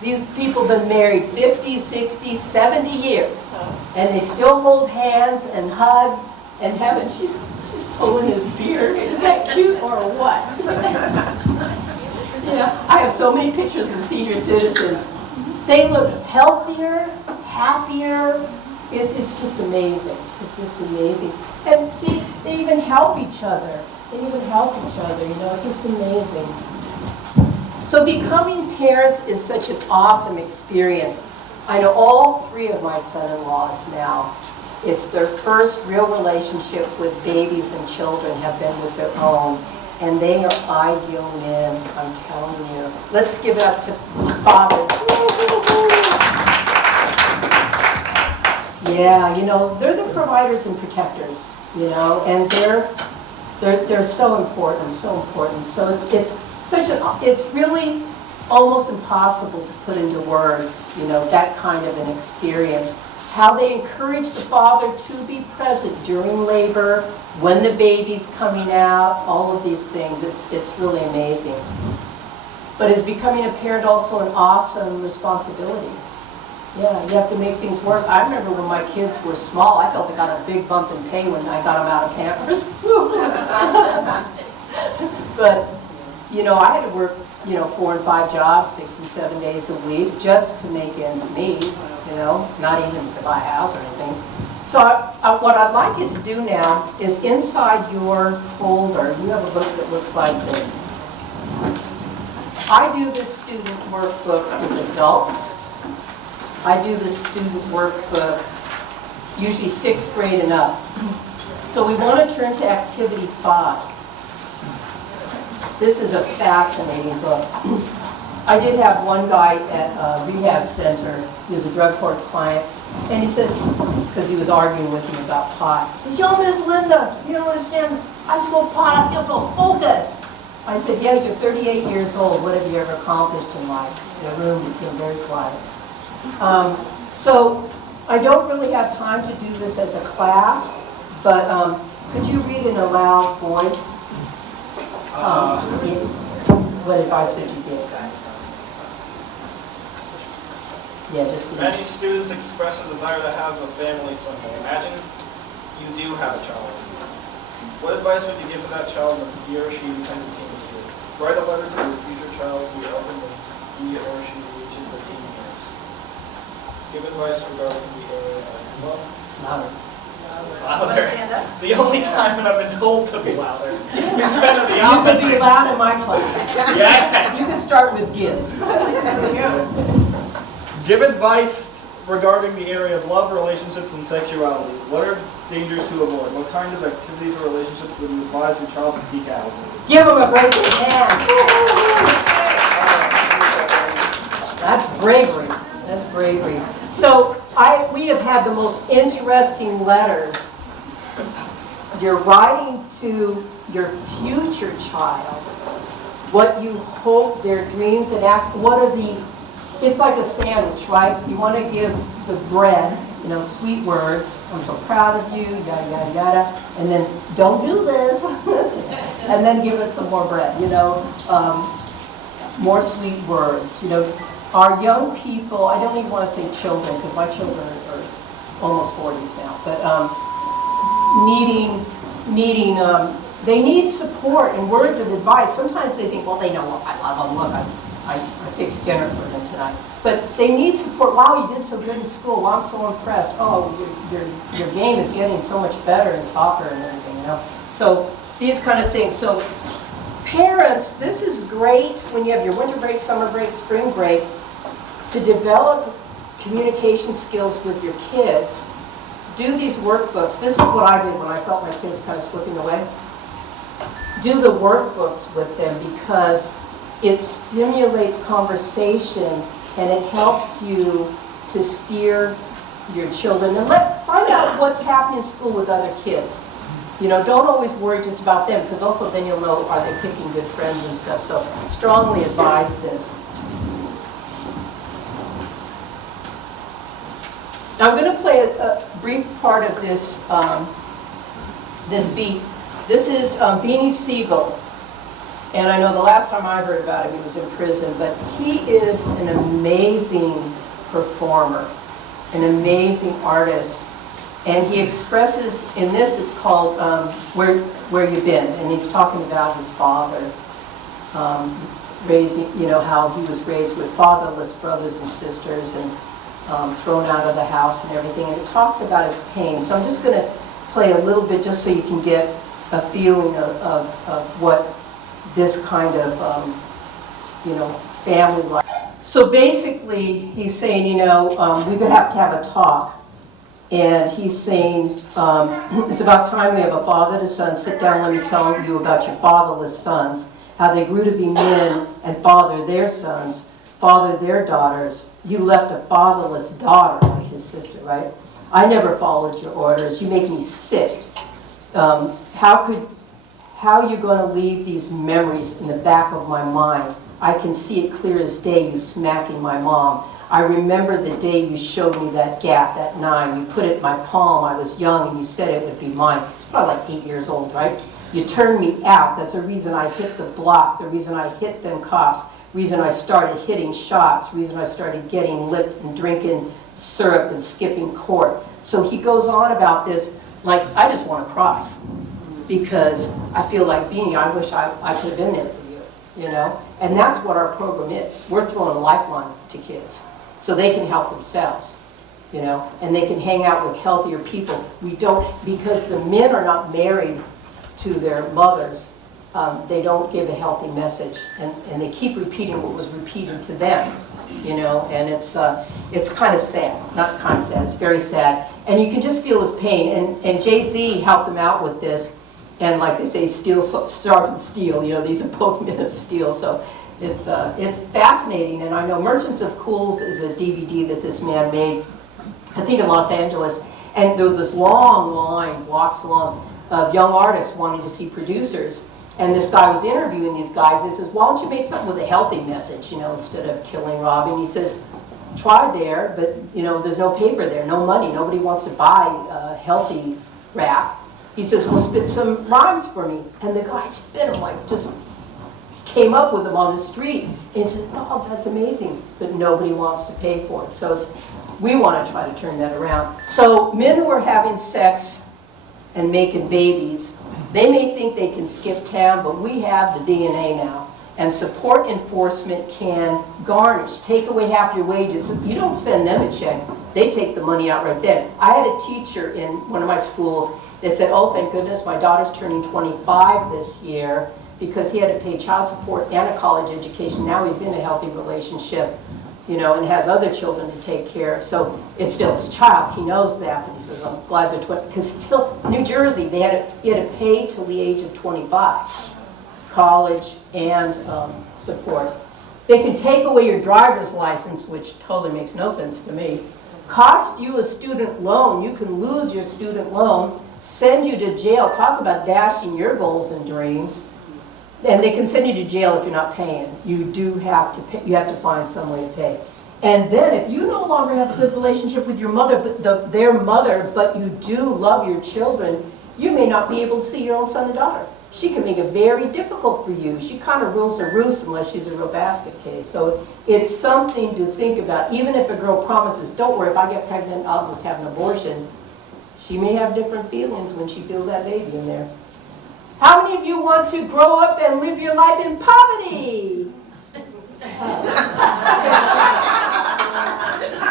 These people have been married 50, 60, 70 years, and they still hold hands and hug and heaven. She's pulling his beard. Is that cute or what? Yeah, I have so many pictures of senior citizens. They look healthier, happier. It's just amazing. It's just amazing. And see, they even help each other. They even help each other, you know, it's just amazing. So becoming parents is such an awesome experience. I know all 3 of my son-in-laws now. It's their first real relationship with babies and children, have been with their own. And they are ideal men, I'm telling you. Let's give it up to fathers. Yeah, you know, they're the providers and protectors, you know, and they're so important, so important. So it's really almost impossible to put into words, you know, that kind of an experience. How they encourage the father to be present during labor, when the baby's coming out, all of these things. It's really amazing. But is becoming a parent also an awesome responsibility? Yeah, you have to make things work. I remember when my kids were small, I felt I got a big bump in pay when I got them out of Pampers. But, you know, I had to work, you know, 4 and 5 jobs, 6 and 7 days a week, just to make ends meet, you know, not even to buy a house or anything. So what I'd like you to do now is inside your folder, you have a book that looks like this. I do this student workbook with adults. I do this student workbook usually 6th grade and up. So we want to turn to activity 5. This is a fascinating book. I did have one guy at a rehab center, he was a drug court client, and he says, because he was arguing with me about pot, he says, "Yo, Miss Linda, you don't understand, I smoke pot, I feel so focused." I said, "Yeah, you're 38 years old, what have you ever accomplished in life?" The room became very quiet. So I don't really have time to do this as a class, but could you read in a loud voice? What advice would you give? Yeah, just Many students express a desire to have a family someday. Imagine you do have a child. What advice would you give to that child when he or she becomes a teenager? Write a letter to your future child be open when he or she reaches the teen years. Give advice regarding the area of love. Louder. Louder. It's the only time when I've been told to be louder. It's been the You opposite. can be loud in my class. Yes. You can start with gifts. Give advice regarding the area of love, relationships, and sexuality. What are dangers to avoid? What kind of activities or relationships would you advise your child to seek out? Give them a great big hand. That's bravery. That's bravery. So we have had the most interesting letters. You're writing to your future child what you hope their dreams, and ask what are the, it's like a sandwich, right? You want to give the bread, sweet words, "I'm so proud of you," yada, yada, yada, and then, "Don't do this," and then give it some more bread, more sweet words. Our young people, I don't even want to say children, because my children are almost 40s now, but they need support and words of advice. Sometimes they think, well, they know what I love them. Look, I fixed dinner for them tonight. But they need support. "Wow, you did so good in school. Wow, I'm so impressed. Oh, your game is getting so much better in soccer and everything, So these kind of things. So parents, this is great when you have your winter break, summer break, spring break, to develop communication skills with your kids. Do these workbooks. This is what I did when I felt my kids kind of slipping away. Do the workbooks with them, because it stimulates conversation and it helps you to steer your children and find out what's happening in school with other kids. Don't always worry just about them, because also then you'll know, are they picking good friends and stuff. So strongly advise this. Now I'm going to play a brief part of this this beat. This is Beanie Siegel. And I know the last time I heard about him, he was in prison, but he is an amazing performer, an amazing artist. And he expresses, in this it's called Where You Been? And he's talking about his father, raising, how he was raised with fatherless brothers and sisters and thrown out of the house and everything. And it talks about his pain. So I'm just going to play a little bit just so you can get a feeling of what this kind of, family life. So basically, he's saying, we're going to have a talk. And he's saying, it's about time we have a father to son. Sit down, let me tell you about your fatherless sons, how they grew to be men and father their sons, father their daughters. You left a fatherless daughter, like his sister, right? I never followed your orders. You make me sick. How are you going to leave these memories in the back of my mind? I can see it clear as day, you smacking my mom. I remember the day you showed me that gap, that 9. You put it in my palm. I was young and you said it would be mine. It's probably like 8 years old, right? You turned me out. That's the reason I hit the block, the reason I hit them cops, reason I started hitting shots, reason I started getting lipped and drinking syrup and skipping court. So he goes on about this like, I just want to cry. Because I feel like Beanie, I wish I could have been there for you, And that's what our program is. We're throwing a lifeline to kids so they can help themselves, and they can hang out with healthier people. We don't, because the men are not married to their mothers, they don't give a healthy message, and they keep repeating what was repeated to them, you know, and it's kind of sad, not kind of sad, it's very sad, and you can just feel his pain, and Jay-Z helped him out with this, and like they say, steel sharpens steel, you know, these are both men of steel, so it's fascinating, and I know Merchants of Cools is a DVD that this man made, I think in Los Angeles, and there was this long line, blocks long, of young artists wanting to see producers. And this guy was interviewing these guys. He says, why don't you make something with a healthy message, you know, instead of killing Robbie? And he says, try there, but, you know, there's no paper there, no money. Nobody wants to buy healthy rap. He says, well, spit some rhymes for me. And the guy spit them, like, just came up with them on the street. And he said, dog, that's amazing. But nobody wants to pay for it. So we want to try to turn that around. So men who are having sex and making babies, they may think they can skip town, but we have the DNA now. And support enforcement can garnish, take away half your wages. You don't send them a check, they take the money out right then. I had a teacher in one of my schools that said, oh, thank goodness, my daughter's turning 25 this year because he had to pay child support and a college education. Now he's in a healthy relationship, you know, and has other children to take care of. So it's still his child. He knows that. But he says, I'm glad they're 20. Because still, New Jersey, he had to pay till the age of 25. College and support. They can take away your driver's license, which totally makes no sense to me. Cost you a student loan. You can lose your student loan. Send you to jail. Talk about dashing your goals and dreams. And they can send you to jail if you're not paying. You do have to pay, you have to find some way to pay. And then if you no longer have a good relationship with your mother, but their mother, but you do love your children, you may not be able to see your own son and daughter. She can make it very difficult for you. She kind of rules the roost unless she's a real basket case. So it's something to think about. Even if a girl promises, don't worry, if I get pregnant, I'll just have an abortion. She may have different feelings when she feels that baby in there. How many of you want to grow up and live your life in poverty?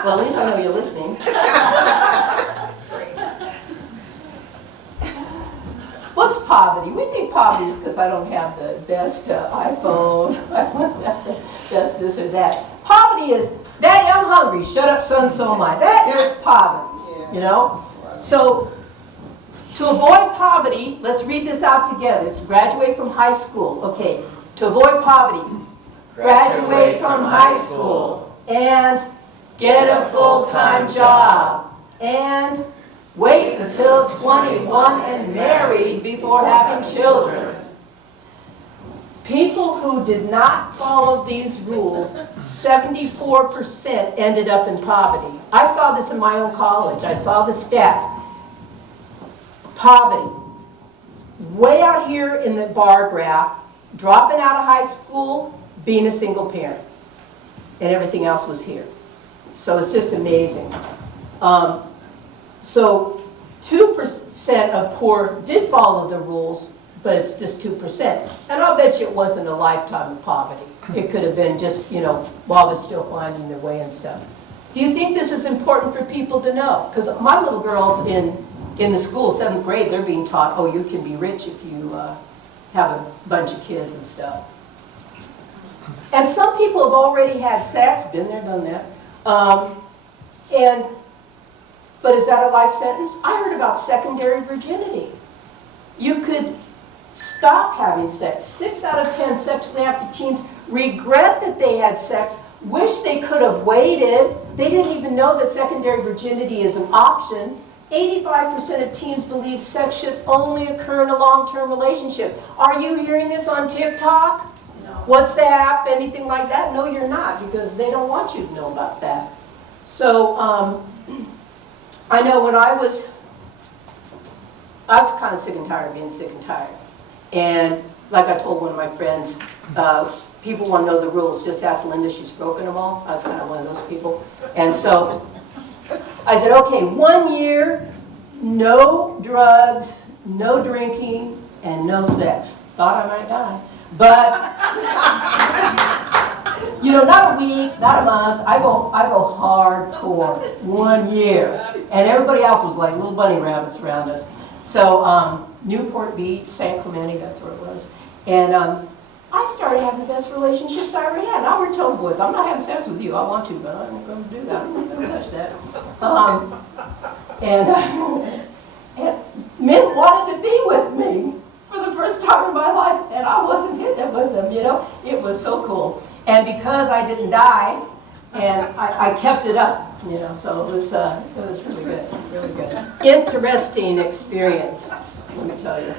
Well, at least I know you're listening. What's poverty? We think poverty is because I don't have the best iPhone, I don't have the best this or that. Poverty is, Daddy, I'm hungry. Shut up, son, so am I. That is poverty, you know? So, to avoid poverty, let's read this out together. It's graduate from high school. Okay, to avoid poverty, graduate from high school and get a full-time job and wait until 21 and married before having children. People who did not follow these rules, 74% ended up in poverty. I saw this in my own college. I saw the stats. Poverty. Way out here in the bar graph, dropping out of high school, being a single parent. And everything else was here. So it's just amazing. So 2% of poor did follow the rules, but it's just 2%. And I'll bet you it wasn't a lifetime of poverty. It could have been just, you know, while they're still finding their way and stuff. Do you think this is important for people to know? Because my little girls in the school, 7th grade, they're being taught, oh, you can be rich if you have a bunch of kids and stuff. And some people have already had sex, been there, done that. But is that a life sentence? I heard about secondary virginity. You could stop having sex. 6 out of 10 sexually active teens regret that they had sex, wish they could have waited. They didn't even know that secondary virginity is an option. 85% of teens believe sex should only occur in a long-term relationship. Are you hearing this on TikTok? No. WhatsApp, anything like that? No, you're not, because they don't want you to know about that. So, I know when I was kind of sick and tired of being sick and tired. And like I told one of my friends, people want to know the rules. Just ask Linda, she's broken them all. I was kind of one of those people. And so I said, okay, 1 year, no drugs, no drinking, and no sex. Thought I might die. But, you know, not a week, not a month. I go hardcore. 1 year. And everybody else was like little bunny rabbits around us. So, Newport Beach, San Clemente, that's where it was. And I started having the best relationships I ever had. Now we're told boys, I'm not having sex with you. I want to, but I'm not going to do that. I'm not going to touch that. And men wanted to be with me for the first time in my life, and I wasn't hitting with them, you know. It was so cool. And because I didn't die, and I kept it up, you know, so it was really good, really good. Interesting experience, let me tell you.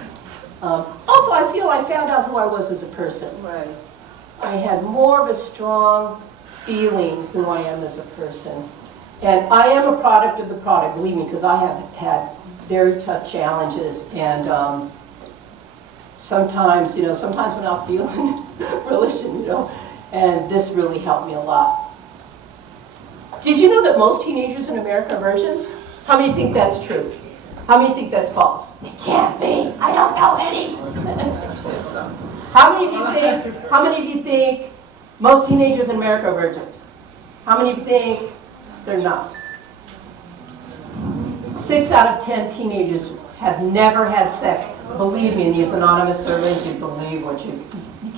Also, I feel I found out who I was as a person. Right. I had more of a strong feeling who I am as a person. And I am a product of the product, believe me, because I have had very tough challenges. And sometimes, you know, sometimes when I'm feeling religion, you know, and this really helped me a lot. Did you know that most teenagers in America are virgins? How many think that's true? How many think that's false? It can't be. I don't know any. How many of you think most teenagers in America are virgins? How many of you think they're not? 6 out of 10 teenagers have never had sex. Believe me, in these anonymous surveys, you believe what you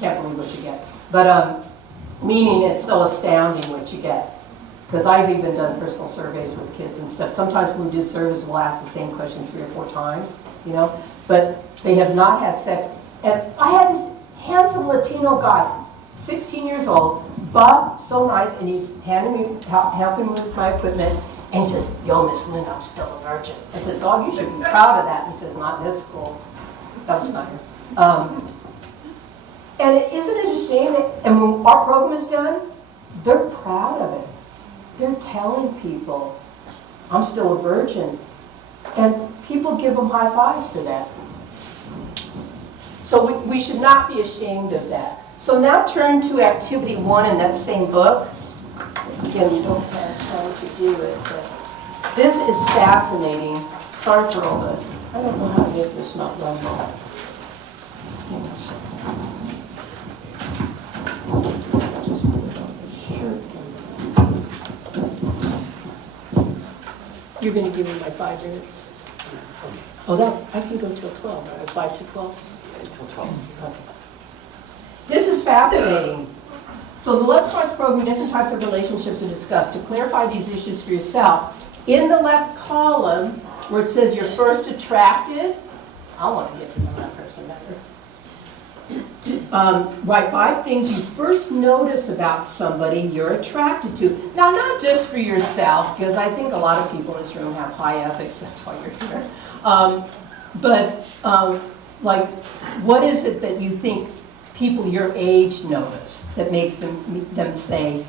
can't believe what you get. But meaning it's so astounding what you get. Because I've even done personal surveys with kids and stuff. Sometimes when we do surveys, we'll ask the same question 3 or 4 times, you know. But they have not had sex. And I had this handsome Latino guy, 16 years old, buff, so nice, and he's helping me with my equipment. And he says, "Yo, Miss Linda, I'm still a virgin." I said, "Dog, you should be proud of that." And he says, "Not in this school." That was Snyder. And isn't it a shame that, and when our program is done, they're proud of it. They're telling people, "I'm still a virgin." And people give them high fives for that. So we should not be ashamed of that. So now turn to activity 1 in that same book. Again, you don't have time to do it, but this is fascinating. Sorry for all the, I don't know how to make this not run well. Hang on a second. Just put it on the shirt. You're going to give me my 5 minutes? Oh, that, I can go till 12, right? 5 to 12? Till 12. This is fascinating. So the LoveSmarts program, different types of relationships are discussed. To clarify these issues for yourself, in the left column, where it says you're first attracted, I want to get to know that person better. Write 5 things you first notice about somebody you're attracted to. Now, not just for yourself, because I think a lot of people in this room have high ethics, that's why you're here. Like, what is it that you think people your age notice that makes them say,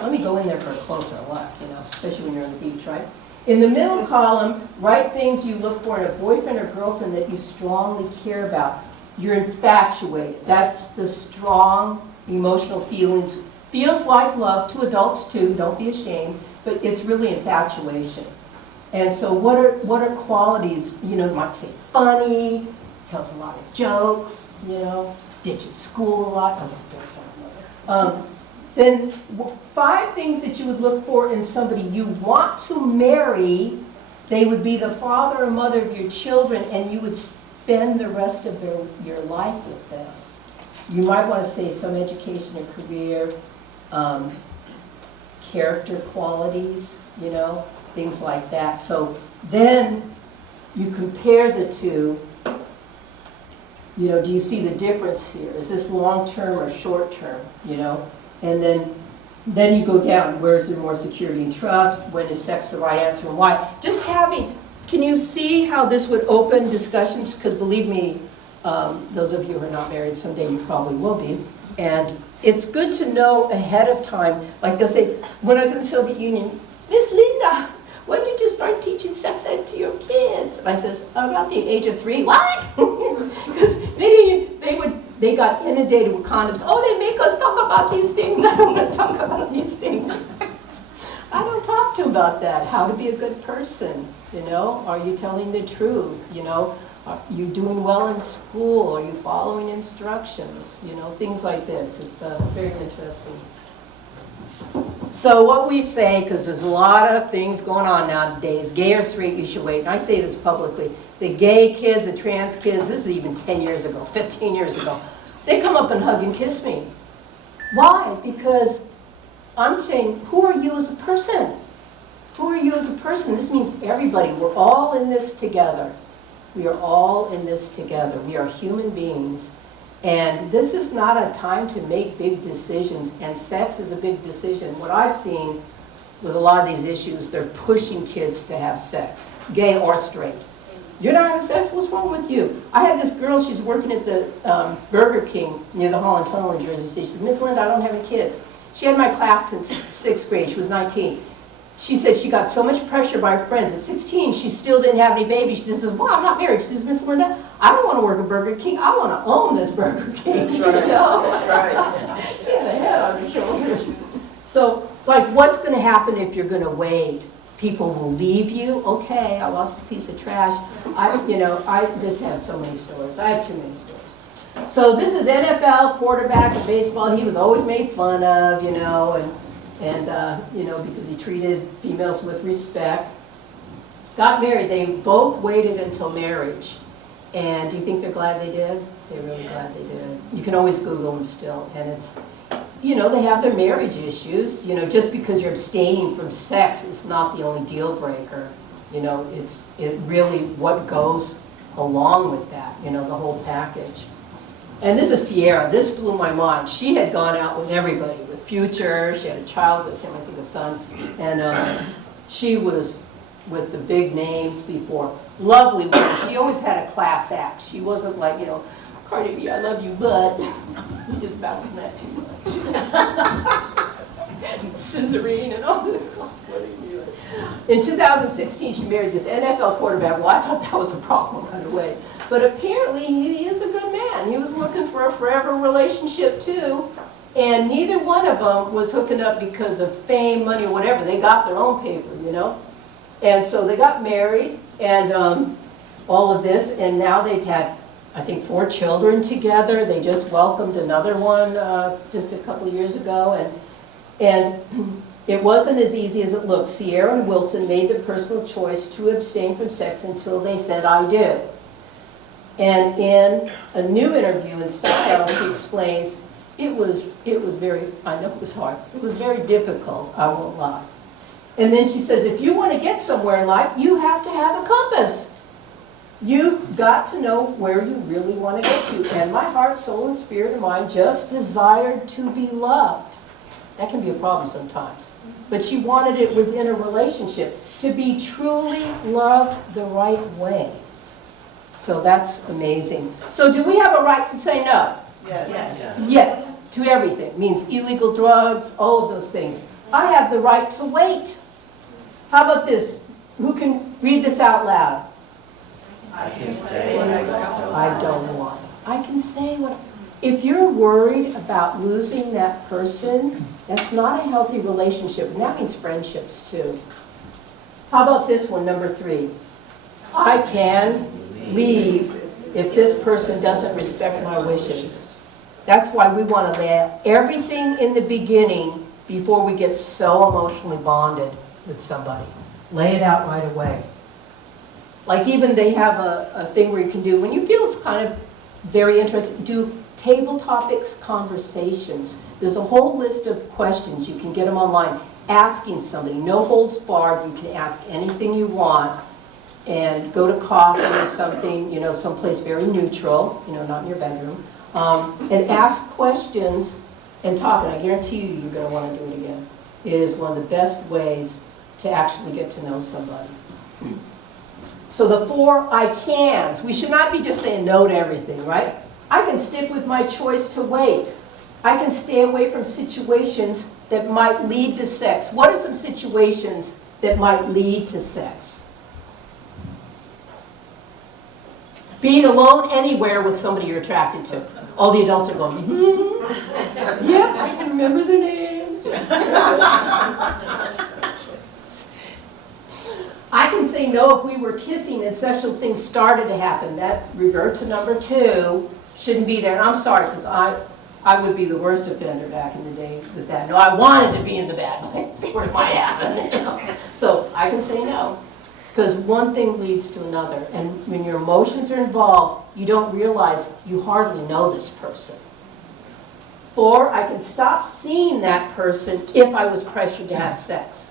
"Let me go in there for a closer look," you know, especially when you're on the beach, right? In the middle column, write things you look for in a boyfriend or girlfriend that you strongly care about. You're infatuated. That's the strong emotional feelings. Feels like love to adults too, don't be ashamed, but it's really infatuation. And so what are qualities, you know, you might say funny, tells a lot of jokes, you know, ditches school a lot. Then 5 things that you would look for in somebody you want to marry. They would be the father or mother of your children, and you would spend the rest of your life with them. You might want to say some education or career, character qualities, you know, things like that. So then you compare the two. You know, do you see the difference here? Is this long-term or short-term, you know? And then you go down. Where is there more security and trust? When is sex the right answer and why? Just having, can you see how this would open discussions? Because believe me, those of you who are not married, someday you probably will be. And it's good to know ahead of time. Like they'll say, when I was in the Soviet Union, "Miss Linda, when did you start teaching sex ed to your kids?" And I says, "About the age of 3. What? Because they got inundated with condoms. "Oh, they make us talk about these things." I don't want to talk about these things. I don't talk to them about that. How to be a good person, you know? Are you telling the truth, you know? Are you doing well in school? Are you following instructions? You know, things like this. It's very interesting. So what we say, because there's a lot of things going on nowadays, gay or straight, you should wait. And I say this publicly. The gay kids, the trans kids, this is even 10 years ago, 15 years ago. They come up and hug and kiss me. Why? Because I'm saying, who are you as a person? Who are you as a person? This means everybody. We're all in this together. We are all in this together. We are human beings. And this is not a time to make big decisions. And sex is a big decision. What I've seen with a lot of these issues, they're pushing kids to have sex, gay or straight. You're not having sex? What's wrong with you? I had this girl, she's working at the Burger King near the Holland Tunnel in Jersey City. She said, Miss Linda, I don't have any kids. She had my class since 6th grade. She was 19. She said she got so much pressure by her friends. At 16, she still didn't have any babies. She says, well, I'm not married. She says, Miss Linda, I don't want to work at Burger King. I want to own this Burger King. That's right. You know? That's right. She had a head on her shoulders. So, like, what's going to happen if you're going to wait? People will leave you. Okay, I lost a piece of trash. I just have so many stories. I have too many stories. So this is NFL quarterback in baseball. He was always made fun of, and because he treated females with respect. Got married. They both waited until marriage. And do you think they're glad they did? They're really glad they did. You can always Google them still. And it's, they have their marriage issues. Just because you're abstaining from sex is not the only deal breaker. It's really what goes along with that, the whole package. And this is Sierra. This blew my mind. She had gone out with everybody, with Future. She had a child with him, I think a son. And she was with the big names before. Lovely woman. She always had a class act. She wasn't like, Cardi B, I love you, but you just bouncing that too much. Scissorine and all this. What are you doing? In 2016, she married this NFL quarterback. Well, I thought that was a problem right away. But apparently, he is a good man. He was looking for a forever relationship, too. And neither one of them was hooking up because of fame, money, or whatever. They got their own paper, And so they got married and all of this. And now they've had, I think, 4 children together. They just welcomed another one just a couple of years ago. And it wasn't as easy as it looked. Sierra and Wilson made the personal choice to abstain from sex until they said, I do. And in a new interview in Style, she explains, it was very, I know it was hard, it was very difficult, I won't lie. And then she says, if you want to get somewhere in life, you have to have a compass. You've got to know where you really want to get to. And my heart, soul, and spirit and mind just desired to be loved. That can be a problem sometimes. But she wanted it within a relationship, to be truly loved the right way. So that's amazing. So do we have a right to say no? Yes. Yes, to everything. It means illegal drugs, all of those things. I have the right to wait. How about this? Who can read this out loud? I can say what I don't want. I can say what. If you're worried about losing that person, that's not a healthy relationship, and that means friendships too. How about this one, number 3? I can leave if this person doesn't respect my wishes. That's why we want to lay everything in the beginning before we get so emotionally bonded with somebody. Lay it out right away. Like even they have a thing where you can do, when you feel it's kind of very interesting, do table topics conversations. There's a whole list of questions. You can get them online. Asking somebody, no holds barred. You can ask anything you want. And go to coffee or something, someplace very neutral, not in your bedroom. And ask questions and talk. And I guarantee you, you're going to want to do it again. It is one of the best ways to actually get to know somebody. So the 4 I cans. We should not be just saying no to everything, right? I can stick with my choice to wait. I can stay away from situations that might lead to sex. What are some situations that might lead to sex? Being alone anywhere with somebody you're attracted to. All the adults are going, yeah, I can remember their names. I can say no if we were kissing and sexual things started to happen. That revert to number 2, shouldn't be there. And I'm sorry, because I would be the worst offender back in the day with that. No, I wanted to be in the bad place where it might happen. So I can say no. Because one thing leads to another. And when your emotions are involved, you don't realize you hardly know this person. Or I can stop seeing that person if I was pressured to have sex.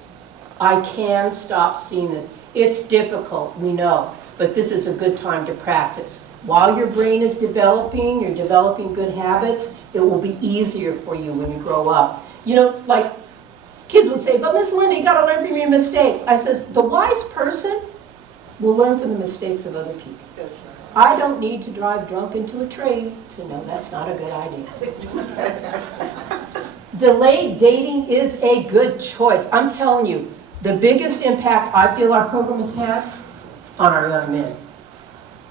I can stop seeing this. It's difficult, we know, but this is a good time to practice. While your brain is developing, you're developing good habits, it will be easier for you when you grow up. You know, like kids would say, but Miss Linda, you gotta learn from your mistakes. I says, the wise person will learn from the mistakes of other people. I don't need to drive drunk into a tree to know that's not a good idea. Delayed dating is a good choice. I'm telling you, the biggest impact I feel our program has had on our young men.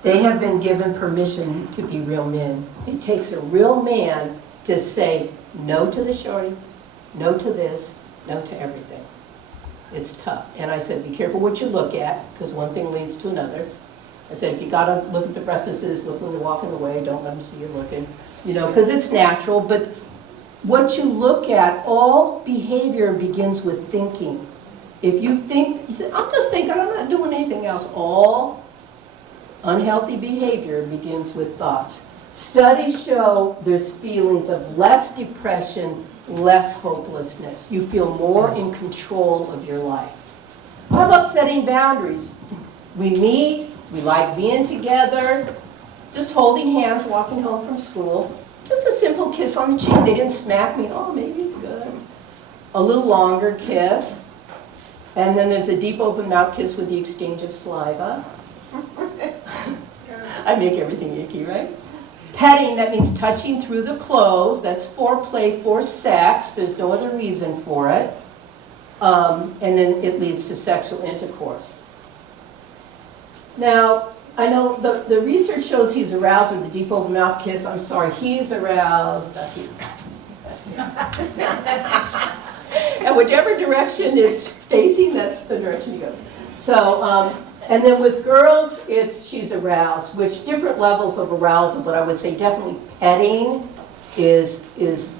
They have been given permission to be real men. It takes a real man to say no to the shorty, no to this, no to everything. It's tough. And I said, be careful what you look at, because one thing leads to another. I said, if you gotta look at the breasts, look when they're walking away, don't let them see you looking. You know, because it's natural, but what you look at, all behavior begins with thinking. If you think, you say, I'm just thinking, I'm not doing anything else. All unhealthy behavior begins with thoughts. Studies show there's feelings of less depression, less hopelessness. You feel more in control of your life. How about setting boundaries? We meet, we like being together, just holding hands, walking home from school. Just a simple kiss on the cheek. They didn't smack me. Oh, maybe it's good. A little longer kiss. And then there's a deep open mouth kiss with the exchange of saliva. I make everything icky, right? Petting, that means touching through the clothes. That's foreplay for sex. There's no other reason for it. And then it leads to sexual intercourse. Now, I know the research shows he's aroused with the deep open mouth kiss. I'm sorry, he's aroused. And whichever direction it's facing, that's the direction he goes. So, and then with girls, she's aroused, which different levels of arousal, but I would say definitely petting is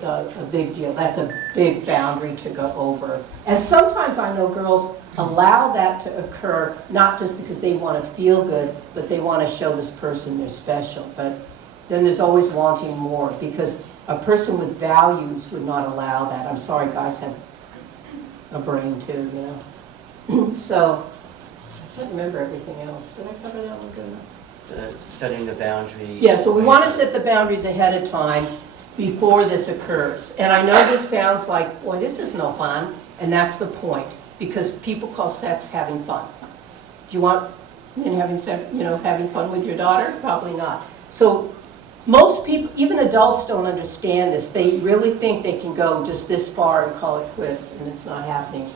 a big deal. That's a big boundary to go over. And sometimes I know girls allow that to occur, not just because they want to feel good, but they want to show this person they're special. But then there's always wanting more, because a person with values would not allow that. I'm sorry, guys have a brain too, you know. So, I can't remember everything else. Did I cover that one good enough? Setting the boundary. Yeah, so we want to set the boundaries ahead of time before this occurs. And I know this sounds like, boy, this is no fun, and that's the point, because people call sex having fun. Do you want men having sex, having fun with your daughter? Probably not. So most people, even adults, don't understand this. They really think they can go just this far and call it quits, and it's not happening.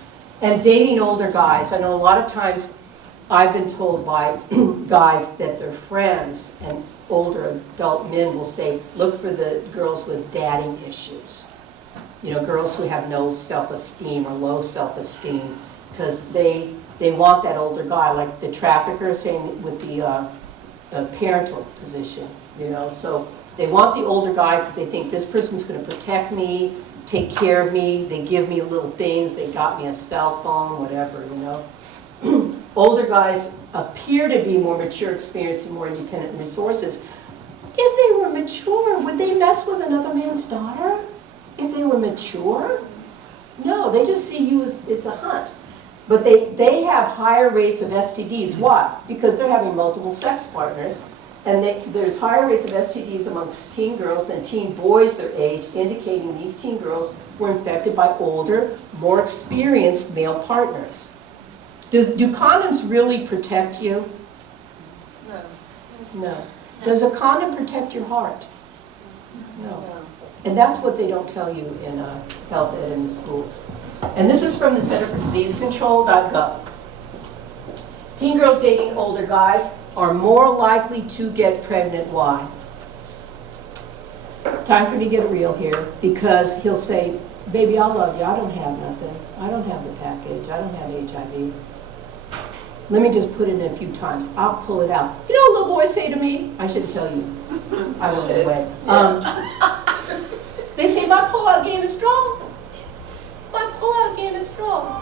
And dating older guys, I know a lot of times I've been told by guys that their friends and older adult men will say, look for the girls with daddy issues. Girls who have no self-esteem or low self-esteem, because they want that older guy, like the trafficker saying with the parental position, So they want the older guy because they think this person's going to protect me, take care of me, they give me little things, they got me a cell phone, whatever, Older guys appear to be more mature, experienced, and more independent in resources. If they were mature, would they mess with another man's daughter? If they were mature? No, they just see you as, it's a hunt. But they have higher rates of STDs. Why? Because they're having multiple sex partners. And there's higher rates of STDs amongst teen girls than teen boys their age, indicating these teen girls were infected by older, more experienced male partners. Do condoms really protect you? No. No. Does a condom protect your heart? No. And that's what they don't tell you in health ed in the schools. And this is from the Center for Disease Control.gov. Teen girls dating older guys are more likely to get pregnant. Why? Time for me to get real here, because he'll say, baby, I love you. I don't have nothing. I don't have the package. I don't have HIV. Let me just put it in a few times. I'll pull it out. You know what little boys say to me? I should tell you. I went away. They say, my pull-out game is strong. My pull-out game is strong.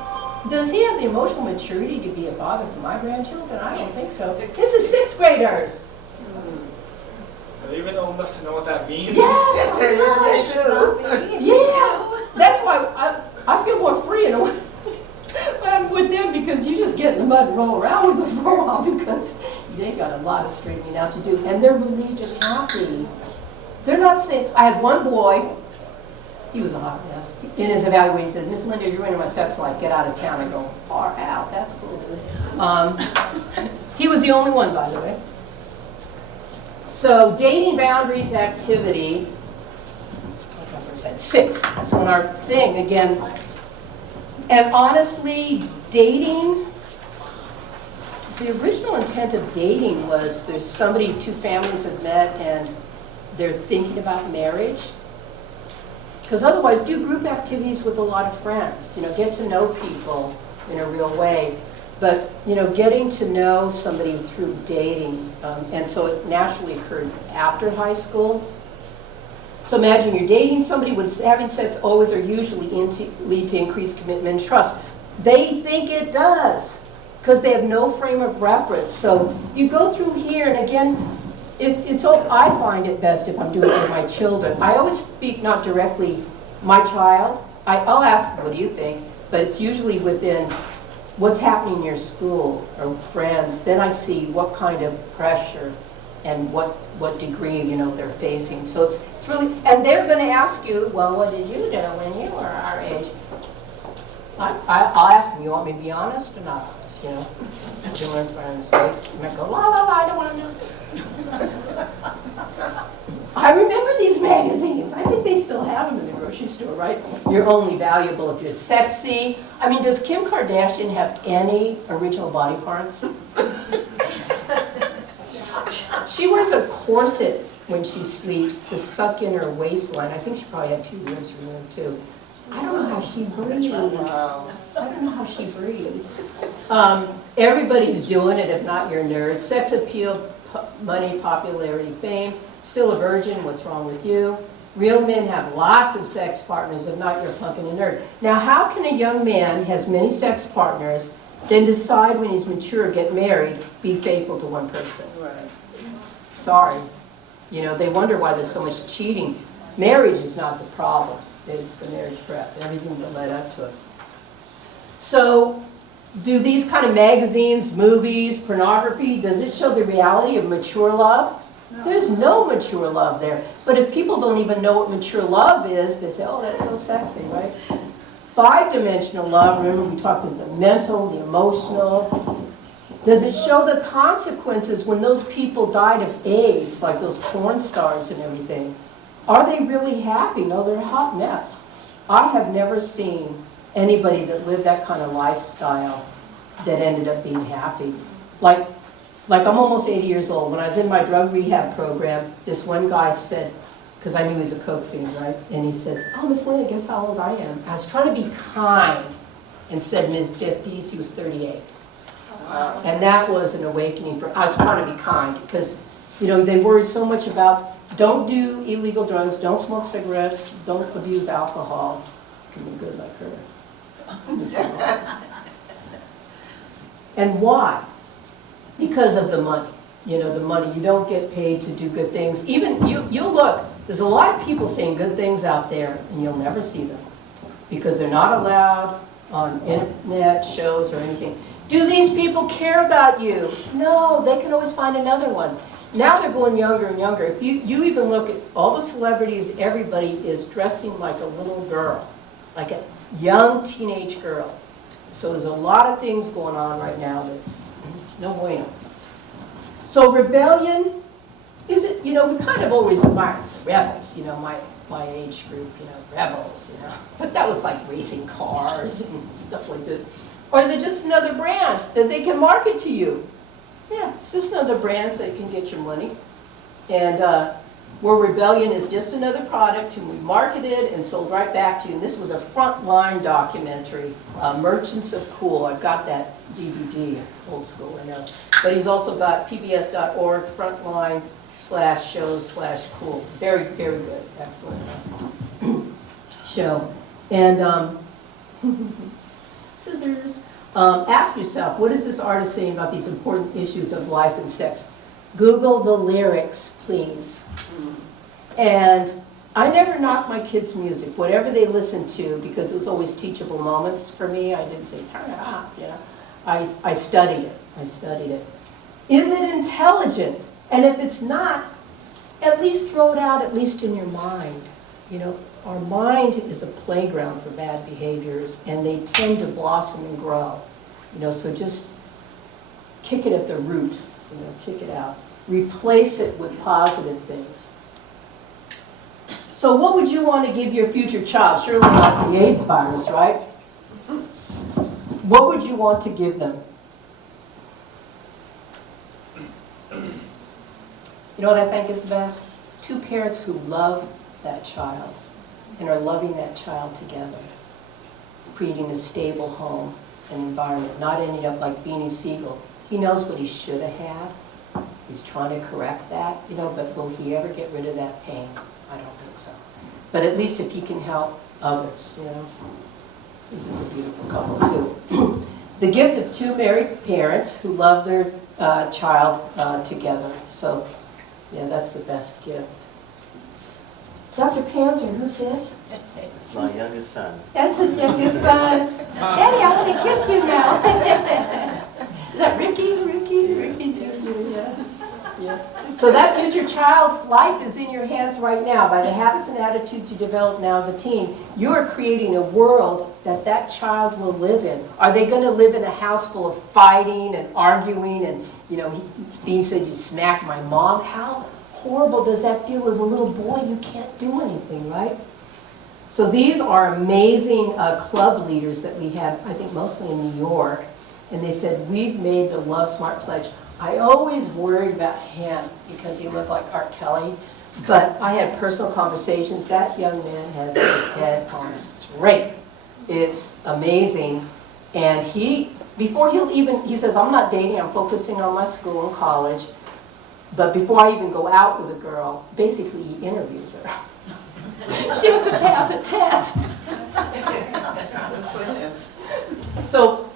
Does he have the emotional maturity to be a father for my grandchildren? I don't think so. This is 6th graders. they even old enough to know what that means? Yes! They do. Yeah! That's why I feel more free in a way when I'm with them, because you just get in the mud and roll around with them for a while, because they got a lot of straightening out to do, and they're really just happy. They're not saying, I had one boy, he was a hot mess. In his evaluation, he said, Miss Linda, you're ruining my sex life, get out of town. I go, far out, that's cool, dude. He was the only one, by the way. So, dating boundaries activity, 6. So in our thing, again, and honestly, dating, the original intent of dating was there's somebody, 2 families have met and they're thinking about marriage. Because otherwise, do group activities with a lot of friends. You know, get to know people in a real way. But, you know, getting to know somebody through dating, and so it naturally occurred after high school. So imagine you're dating somebody, with having sex always or usually lead to increased commitment and trust. They think it does, because they have no frame of reference. So you go through here, and again, I find it best if I'm doing it with my children. I always speak not directly my child. I'll ask, what do you think? But it's usually within what's happening in your school or friends. Then I see what kind of pressure and what degree, you know, they're facing. So it's really, and they're going to ask you, well, what did you do when you were our age? I'll ask them, you want me to be honest or not honest, you know? Did you learn from my mistakes? You might go, la, la, la, I don't want to know. I remember these magazines. I think they still have them in the grocery store, right? You're only valuable if you're sexy. I mean, does Kim Kardashian have any original body parts? She wears a corset when she sleeps to suck in her waistline. I think she probably had 2 ribs removed too. I don't know how she breathes. I don't know how she breathes. Everybody's doing it, if not you're a nerd. Sex appeal, money, popularity, fame. Still a virgin, what's wrong with you? Real men have lots of sex partners, if not you're a punk and a nerd. Now how can a young man has many sex partners, then decide when he's mature, get married, be faithful to one person? Right. Sorry. You know, they wonder why there's so much cheating. Marriage is not the problem. It's the marriage prep, everything that led up to it. So, do these kind of magazines, movies, pornography, does it show the reality of mature love? No. There's no mature love there. But if people don't even know what mature love is, they say, oh, that's so sexy, right? 5-dimensional love, remember we talked about the mental, the emotional. Does it show the consequences when those people died of AIDS, like those porn stars and everything? Are they really happy? No, they're a hot mess. I have never seen anybody that lived that kind of lifestyle that ended up being happy. Like I'm almost 80 years old. When I was in my drug rehab program, this one guy said, because I knew he was a coke fiend, right? And he says, oh, Miss Linda, guess how old I am? I was trying to be kind and said mid-50s. He was 38. Wow. And that was an awakening for, I was trying to be kind because, you know, they worry so much about don't do illegal drugs, don't smoke cigarettes, don't abuse alcohol. You can be good like her. And why? Because of the money. You know, the money. You don't get paid to do good things. Even, you'll look, there's a lot of people saying good things out there, and you'll never see them. Because they're not allowed on internet shows or anything. Do these people care about you? No, they can always find another one. Now they're going younger and younger. If you even look at all the celebrities, everybody is dressing like a little girl, like a young teenage girl. So there's a lot of things going on right now that's no bueno. So rebellion, is it, you know, we kind of always admire rebels, you know, my age group, you know, rebels, you know. But that was like racing cars and stuff like this. Or is it just another brand that they can market to you? Yeah, it's just another brand so you can get your money. And where rebellion is just another product and we marketed and sold right back to you. And this was a Frontline documentary, Merchants of Cool. I've got that DVD, old school, I know. But he's also got pbs.org, frontline/shows/cool. Very, very good, excellent show. And scissors. Ask yourself, what is this artist saying about these important issues of life and sex? Google the lyrics, please. And I never knocked my kids' music, whatever they listened to, because it was always teachable moments for me. I didn't say, turn it up, you know. I studied it. I studied it. Is it intelligent? And if it's not, at least throw it out, at least in your mind. You know, our mind is a playground for bad behaviors, and they tend to blossom and grow. You know, so just kick it at the root. You know, kick it out. Replace it with positive things. So what would you want to give your future child? Surely not the AIDS virus, right? What would you want to give them? You know what I think is best? Two parents who love that child and are loving that child together, creating a stable home and environment, not ending up like Beanie Siegel. He knows what he should have had. He's trying to correct that, you know, but will he ever get rid of that pain? I don't think so. But at least if he can help others, you know. This is a beautiful couple, too. The gift of two married parents who love their child together. So, yeah, that's the best gift. Dr. Panzer, who's this? It's my youngest son. That's his youngest son. Daddy, I want to kiss you now. Is that Ricky? Ricky Jr., yeah. Yeah. So that future child's life is in your hands right now. By the habits and attitudes you develop now as a teen, you are creating a world that that child will live in. Are they going to live in a house full of fighting and arguing and, you know, he said, you smacked my mom? How horrible does that feel as a little boy? You can't do anything, right? So these are amazing club leaders that we had, I think mostly in New York, and they said, we've made the LoveSmart Pledge. I always worried about him because he looked like R. Kelly, but I had personal conversations. That young man has his head on straight. It's amazing. And before he says, I'm not dating, I'm focusing on my school and college, but before I even go out with a girl, basically he interviews her. She has to pass a test. So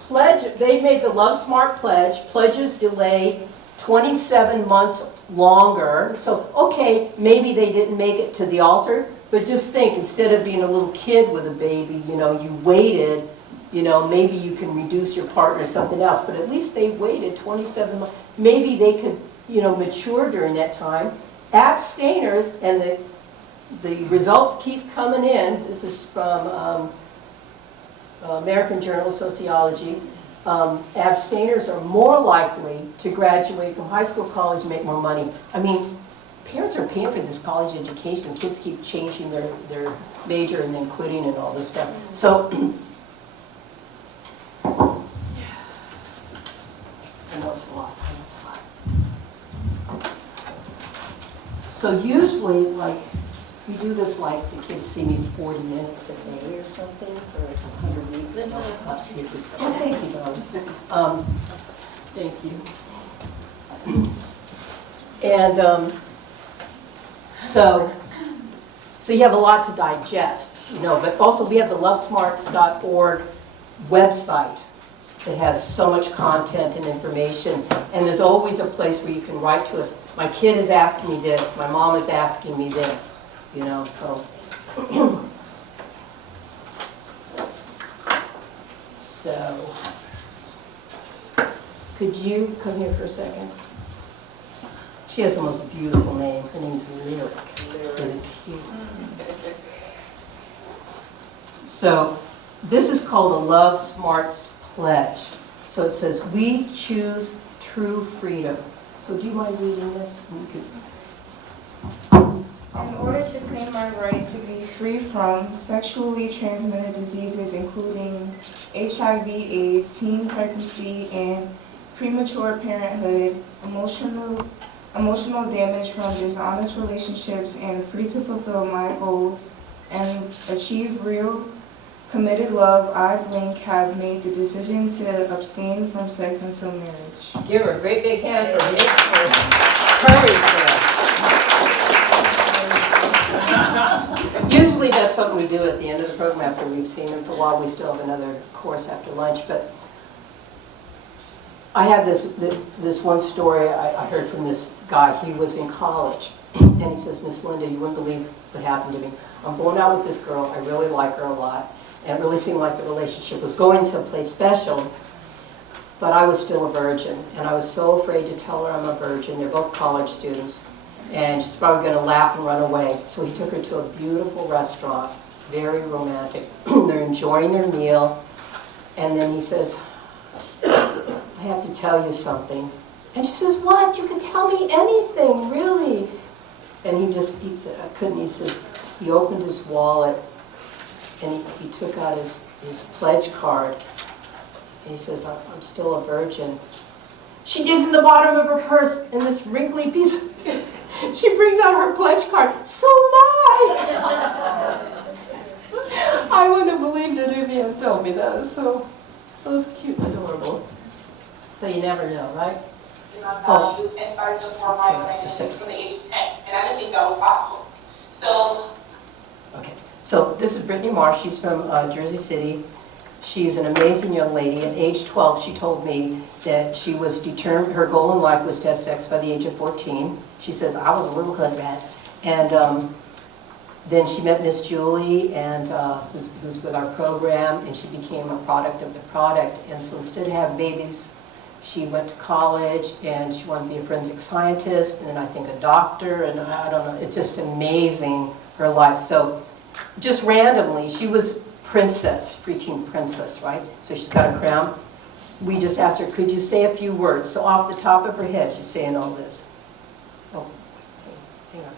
they made the LoveSmart Pledge. Pledges delay 27 months longer. So, okay, maybe they didn't make it to the altar, but just think, instead of being a little kid with a baby, you know, you waited, you know, maybe you can reduce your partner or something else, but at least they waited 27 months. Maybe they could, you know, mature during that time. Abstainers, and the results keep coming in. This is from American Journal of Sociology. Abstainers are more likely to graduate from high school, college, and make more money. I mean, parents are paying for this college education. Kids keep changing their major and then quitting and all this stuff. So, I know it's a lot. So usually, like, we do this like the kids see me 40 minutes a day or something for 100 weeks. Oh, thank you, darling. Thank you. And so you have a lot to digest, you know, but also we have the lovesmarts.org website that has so much content and information, and there's always a place where you can write to us. My kid is asking me this, my mom is asking me this, you know, so. So, could you come here for a second? She has the most beautiful name. Her name's Lyric. Really cute. So, this is called the LoveSmarts Pledge. So it says, we choose true freedom. So do you mind reading this? In order to claim my right to be free from sexually transmitted diseases including HIV, AIDS, teen pregnancy, and premature parenthood, emotional damage from dishonest relationships, and free to fulfill my goals and achieve real committed love, I blank have made the decision to abstain from sex until marriage. Give her a great big hand for making her courage there. Usually that's something we do at the end of the program after we've seen them for a while. We still have another course after lunch, but I had this one story I heard from this guy. He was in college, and he says, Miss Linda, you wouldn't believe what happened to me. I'm going out with this girl. I really like her a lot, and it really seemed like the relationship was going someplace special. But I was still a virgin, and I was so afraid to tell her I'm a virgin. They're both college students, and she's probably going to laugh and run away. So he took her to a beautiful restaurant, very romantic. They're enjoying their meal, and then he says, I have to tell you something. And she says, what? You can tell me anything, really. And he said, I couldn't. He says, he opened his wallet, and he took out his pledge card. And he says, I'm still a virgin. She digs in the bottom of her purse, and this wrinkly piece, she brings out her pledge card. So am I! I wouldn't have believed it if you had told me that. So cute and adorable. So you never know, right? My values and started to form my own identity from the age of 10. And I didn't think that was possible. So. Okay. So this is Brittany Marsh. She's from Jersey City. She's an amazing young lady. At age 12, she told me that she was determined, her goal in life was to have sex by the age of 14. She says, I was a little hood rat. And then she met Miss Julie, and who's with our program, and she became a product of the product. And so instead of having babies, she went to college, and she wanted to be a forensic scientist, and then I think a doctor, and I don't know. It's just amazing, her life. So just randomly, she was princess, preteen princess, right? So she's got a crown. We just asked her, could you say a few words? So off the top of her head, she's saying all this. Oh, hang on.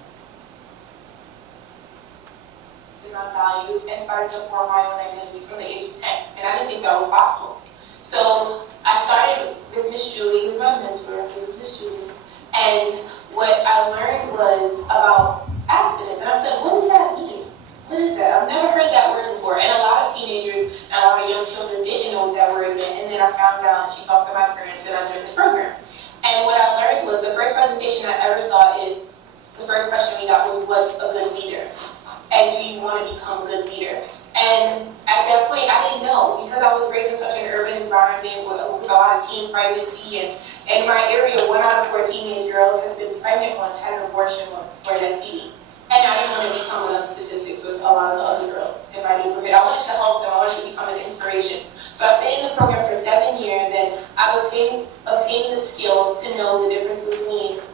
My values and started to form my own identity from the age of 10. And I didn't think that was possible. So I started with Miss Julie, who's my mentor. This is Miss Julie. And what I learned was about abstinence. And I said, what does that mean? What is that? I've never heard that word before. And a lot of teenagers and a lot of young children didn't know what that word meant. And then I found out, and she talked to my parents, and I joined this program. And what I learned was the first presentation I ever saw is, the first question we got was, what's a good leader? And do you want to become a good leader? And at that point, I didn't know, because I was raised in such an urban environment with a lot of teen pregnancy. And in my area, 1 out of 4 teenage girls has been pregnant once, had an abortion once, for an STD. And I didn't want to become one of the statistics with a lot of the other girls in my neighborhood. I wanted to help them. I wanted to become an inspiration. So I stayed in the program for 7 years, and I've obtained the skills to know the difference between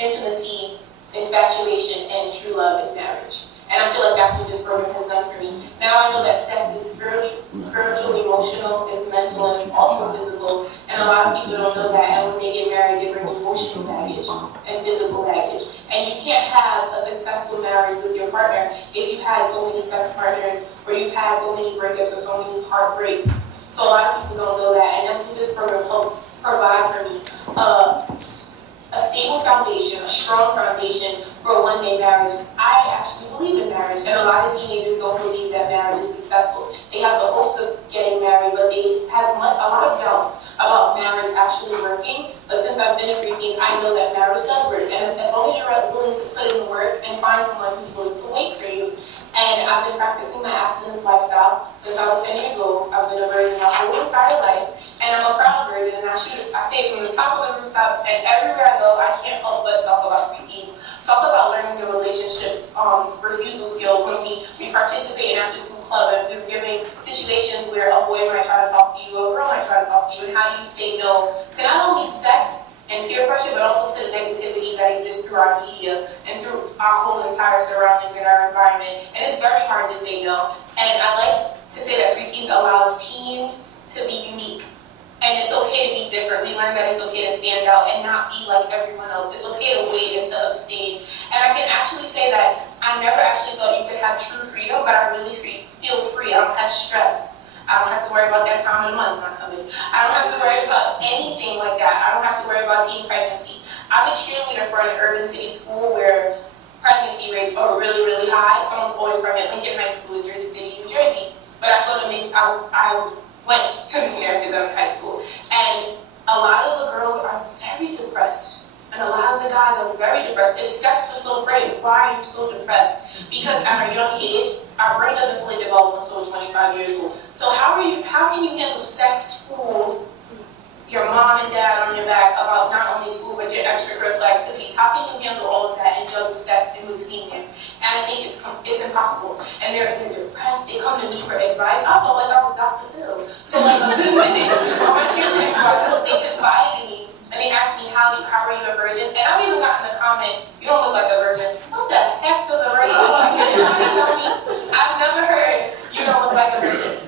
intimacy, infatuation, and true love in marriage. And I feel like that's what this program has done for me. Now I know that sex is spiritual, emotional, it's mental, and it's also physical. And a lot of people don't know that. And when they get married, they bring emotional baggage and physical baggage. And you can't have a successful marriage with your partner if you've had so many sex partners, or you've had so many breakups, or so many heartbreaks. So a lot of people don't know that. And that's what this program helps provide for me. A stable foundation, a strong foundation for a one-day marriage. I actually believe in marriage, and a lot of teenagers don't believe that marriage is successful. They have the hopes of getting married, but they have a lot of doubts about marriage actually working. But since I've been in preteens, I know that marriage does work. And as long as you're willing to put in the work and find someone who's willing to wait for you. And I've been practicing my abstinence lifestyle since I was 10 years old. I've been a virgin my whole entire life. And I'm a proud virgin, and I say it from the top of the rooftops, and everywhere I go, I can't help but talk about preteens. Talk about learning the relationship refusal skills when we participate in after-school club, and we're giving situations where a boy might try to talk to you, a girl might try to talk to you, and how do you say no to not only sex and peer pressure, but also to the negativity that exists through our media and through our whole entire surroundings and our environment. And it's very hard to say no. And I like to say that preteens allows teens to be unique. And it's okay to be different. We learn that it's okay to stand out and not be like everyone else. It's okay to wait and to abstain. And I can actually say that I never actually thought you could have true freedom, but I really feel free. I don't have stress. I don't have to worry about that time of the month not coming. I don't have to worry about anything like that. I don't have to worry about teen pregnancy. I'm a cheerleader for an urban city school where pregnancy rates are really, really high. Someone's always pregnant. Lincoln High School in Jersey City, New Jersey. But I went to McNair High School, and a lot of the girls are very depressed, and a lot of the guys are very depressed. If sex was so great, why are you so depressed? Because at our young age, our brain doesn't fully develop until we're 25 years old. So how can you handle sex, school, feedback about not only school but your extracurricular activities. How can you handle all of that and juggle sex in between there? And I think it's impossible. And they're depressed. They come to me for advice. I felt like I was Dr. Phil for like a good minute. On my cheerleading squad, because they confided in me and they asked me, how are you a virgin? And I've even gotten the comment, you don't look like a virgin. What the heck does a virgin look like? Somebody tell me. I've never heard you don't look like a virgin.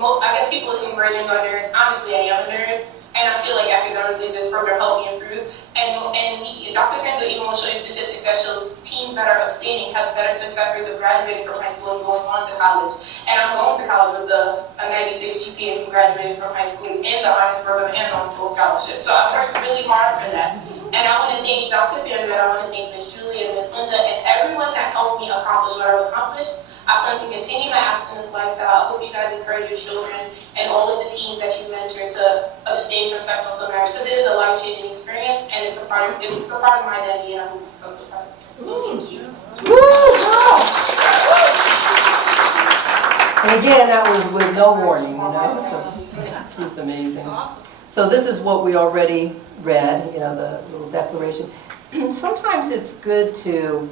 I guess people assume virgins are nerds. Honestly, I am a nerd. And I feel like academically this program helped me improve. And Dr. Parental even will show you a statistic that shows teens that are abstaining have better success rates of graduating from high school and going on to college. And I'm going to college with a 96 GPA from graduating from high school in the honors program and on full scholarship. So I've worked really hard for that. And I want to thank Dr. Parental, I want to thank Ms. Julie and Ms. Linda and everyone that helped me accomplish what I've accomplished. I plan to continue my abstinence lifestyle. I hope you guys encourage your children and all of the teens that you mentor to abstain from sex until marriage, because it is a life-changing experience and it's a part of my identity, and I'm going to part of it. So thank you. And again, that was with no warning, so she's amazing. So this is what we already read, the little declaration. Sometimes it's good to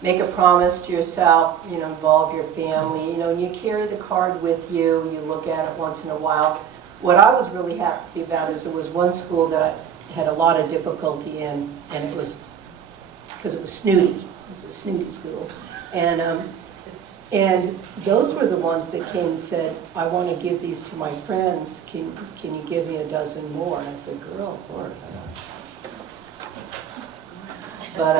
make a promise to yourself, involve your family, and you carry the card with you, you look at it once in a while. What I was really happy about is there was one school that I had a lot of difficulty in, and it was because it was snooty. It was a snooty school. And those were the ones that came and said, I want to give these to my friends. Can you give me a dozen more? And I said, girl, of course. But,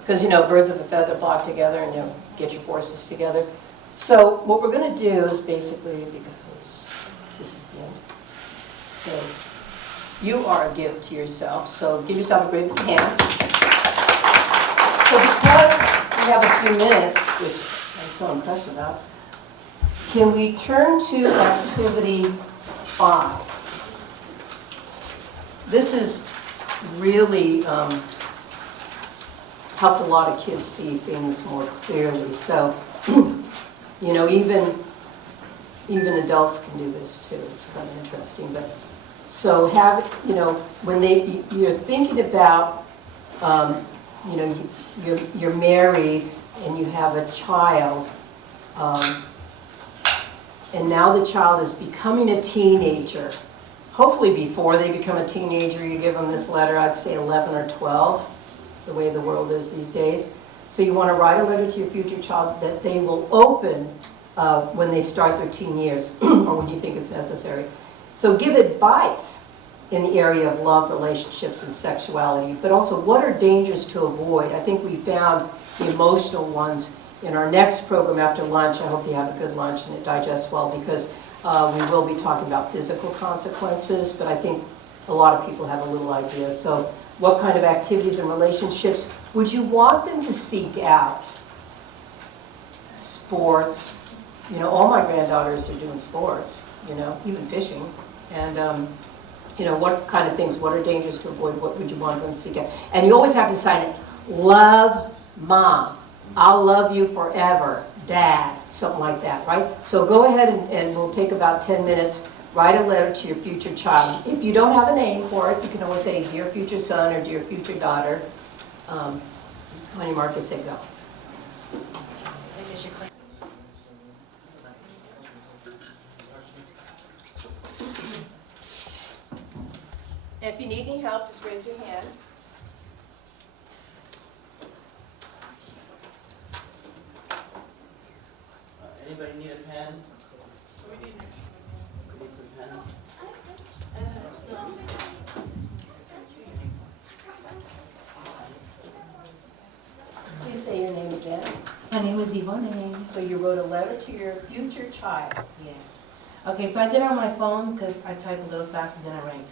because, birds of a feather flock together and, get your forces together. So what we're going to do is basically, because this is the end, so you are a gift to yourself, so give yourself a great hand. So because we have a few minutes, which I'm so impressed about, can we turn to activity 5? This is really helped a lot of kids see things more clearly. So, even adults can do this too. It's kind of interesting. But so when you're thinking about, you're married and you have a child, and now the child is becoming a teenager. Hopefully before they become a teenager, you give them this letter, I'd say 11 or 12. The way the world is these days. So you want to write a letter to your future child that they will open when they start their teen years or when you think it's necessary. So give advice in the area of love, relationships, and sexuality, but also what are dangers to avoid. I think we found the emotional ones in our next program after lunch. I hope you have a good lunch and it digests well, because we will be talking about physical consequences, but I think a lot of people have a little idea. So what kind of activities and relationships would you want them to seek out? Sports. All my granddaughters are doing sports, even fishing. And, what kind of things, what are dangers to avoid, what would you want them to seek out? And you always have to sign it, love mom, I'll love you forever, dad, something like that, right? So go ahead and we'll take about 10 minutes. Write a letter to your future child. If you don't have a name for it, you can always say, dear future son or dear future daughter. On your mark, and say go. If you need any help, just raise your hand. Anybody need a pen? We need some pens. Please say your name again. My name is Yvonne. So you wrote a letter to your future child. Yes. Okay, so I did it on my phone because I type a little faster than I write.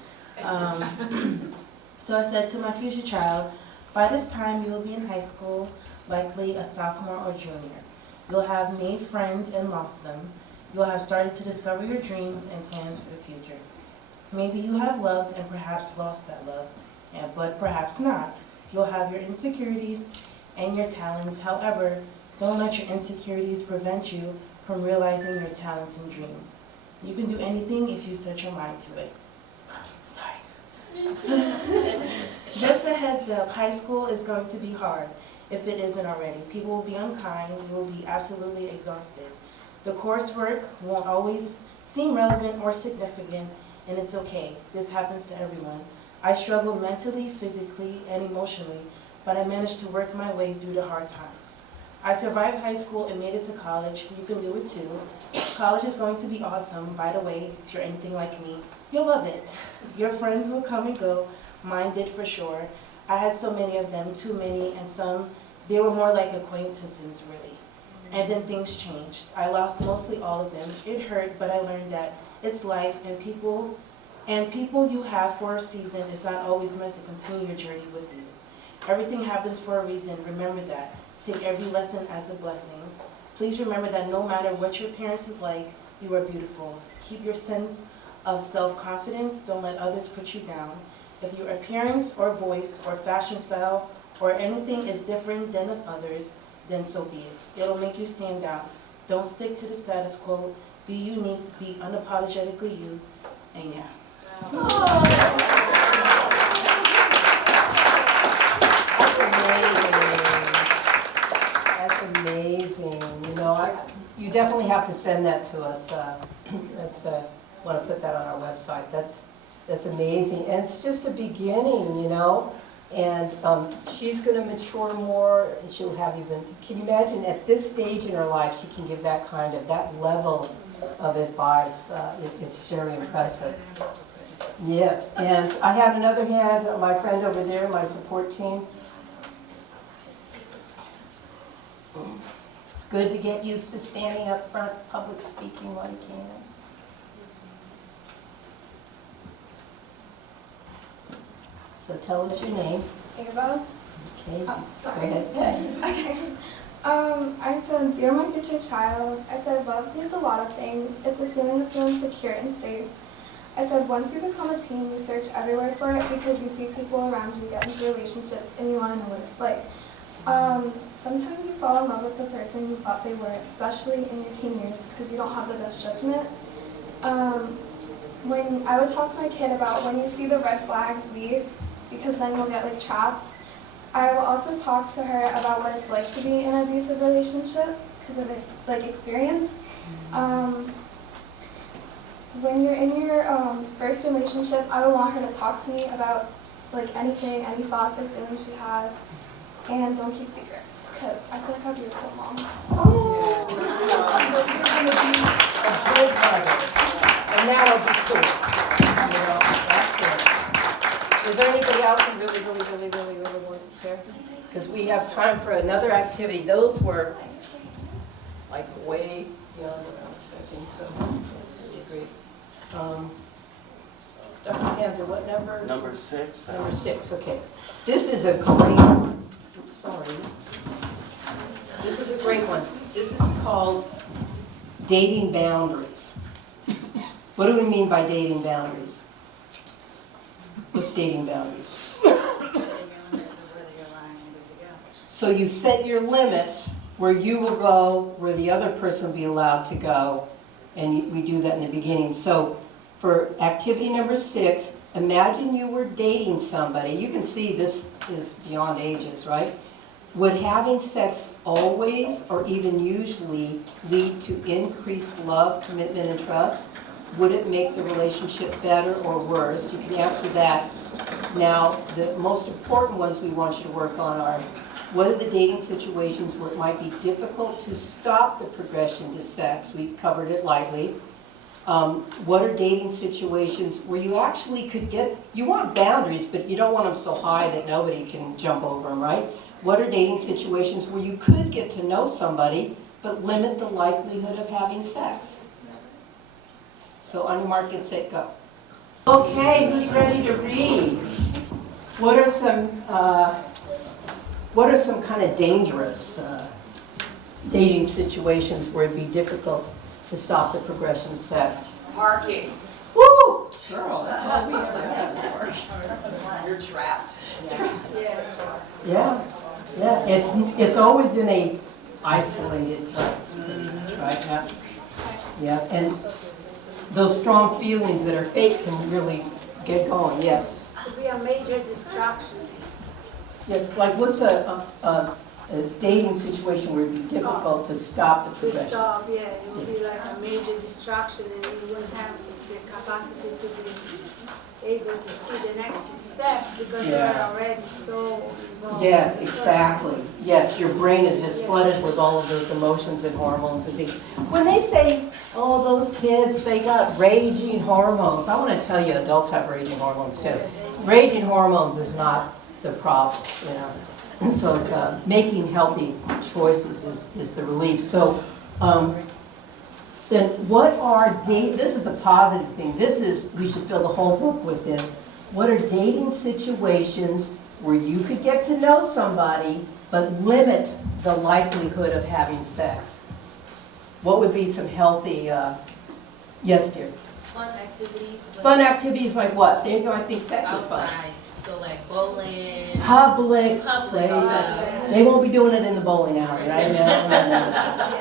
So I said to my future child, by this time you will be in high school, likely a sophomore or junior. You'll have made friends and lost them. You'll have started to discover your dreams and plans for the future. Maybe you have loved and perhaps lost that love, but perhaps not. You'll have your insecurities and your talents. However, don't let your insecurities prevent you from realizing your talents and dreams. You can do anything if you set your mind to it. Sorry. Just a heads up, high school is going to be hard, if it isn't already. People will be unkind, you will be absolutely exhausted. The coursework won't always seem relevant or significant, and it's okay. This happens to everyone. I struggled mentally, physically, and emotionally, but I managed to work my way through the hard times. I survived high school and made it to college. You can do it too. College is going to be awesome. By the way, if you're anything like me, you'll love it. Your friends will come and go. Mine did for sure. I had so many of them, too many, and some, they were more like acquaintances, really. And then things changed. I lost mostly all of them. It hurt, but I learned that it's life, and people you have for a season is not always meant to continue your journey with you. Everything happens for a reason. Remember that. Take every lesson as a blessing. Please remember that no matter what your appearance is like, you are beautiful. Keep your sense of self-confidence. Don't let others put you down. If your appearance or voice or fashion style or anything is different than of others, then so be it. It'll make you stand out. Don't stick to the status quo. Be unique. Be unapologetically you. And yeah. That's amazing. You know, you definitely have to send that to us. Want to put that on our website. That's amazing, and it's just a beginning, you know. And she's going to mature more, and she'll have even. Can you imagine at this stage in her life, she can give that level of advice. It's very impressive. Yes, and I have another hand. My friend over there, my support team. It's good to get used to standing up front, public speaking while you can. So tell us your name. Ava. Okay. Oh, sorry. Go ahead. Okay. I said, dear my future child, I said, love means a lot of things. It's a feeling of feeling secure and safe. I said, once you become a teen, you search everywhere for it because you see people around you get into relationships and you want to know what it's like. Sometimes you fall in love with the person you thought they were, especially in your teen years because you don't have the best judgment. When I would talk to my kid about when you see the red flags, leave, because then you'll get like trapped. I will also talk to her about what it's like to be in an abusive relationship because of experience. When you're in your first relationship, I would want her to talk to me about anything, any thoughts or feelings she has, and don't keep secrets because I feel like I'll be a good mom. And that'll be cool. You know, that's it. Is there anybody else who really wants to share? Because we have time for another activity. Those were way beyond what I was expecting, so that's great. Dr. Panzer, what number? Number 6. Number 6, okay. This is a great one. I'm sorry. This is a great one. This is called dating boundaries. What do we mean by dating boundaries? What's dating boundaries? So you set your limits where you will go, where the other person will be allowed to go, and we do that in the beginning. So for activity number 6, imagine you were dating somebody. You can see this is beyond ages, right? Would having sex always or even usually lead to increased love, commitment, and trust? Would it make the relationship better or worse? You can answer that. Now, the most important ones we want you to work on are, what are the dating situations where it might be difficult to stop the progression to sex? We covered it lightly. What are dating situations where you actually could you want boundaries, but you don't want them so high that nobody can jump over them, right? What are dating situations where you could get to know somebody, but limit the likelihood of having sex? So on your mark, get set, go. Okay, who's ready to read? What are some kind of dangerous dating situations where it'd be difficult to stop the progression of sex? Parking. Woo! Girl, that's all we ever had. You're trapped. Yeah. It's always in a isolated place, pretty much, right? Yeah, and those strong feelings that are fake can really get going. Yes. could be a major distraction. Yeah, like what's a dating situation where it'd be difficult to stop the To progression? stop, yeah, it would be like a major distraction and you wouldn't have the capacity to be able to see the next step because Yeah. you're already so involved. Yes, in the exactly. process. Yes, your brain is just flooded with all of those emotions and hormones and things. When they say, oh, those kids, they got raging hormones, I want to tell you, adults have raging hormones too. Raging hormones is not the problem, you know. So it's making healthy choices is the relief. So then what are this is the positive thing. This is, we should fill the whole book with this. What are dating situations where you could get to know somebody but limit the likelihood of having sex? What would be some healthy, yes dear? Fun activities. Fun activities like what? There you go, I think sex is fun. Outside, so like bowling. Public Public. places. They won't be doing it in the bowling alley, right? No.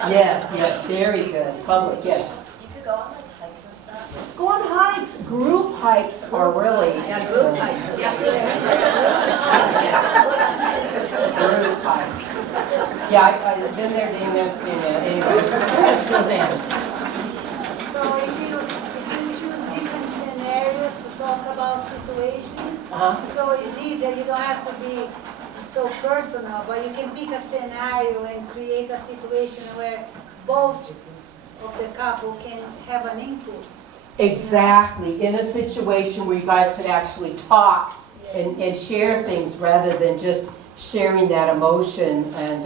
Yes, yes, very good. Public, yes. You could go on like hikes and stuff. Go on hikes. Group hikes are really. Yeah, group hikes. Group hikes. Yeah, I've been there, done that, seen that. Anyway, yes, Roseanne. So if you choose different scenarios to talk about situations, so it's easier, you don't have to be so personal, but you can pick a scenario and create a situation where both of the couple can have an input. Exactly. In a situation where you guys could actually talk and share things rather than just sharing that emotion and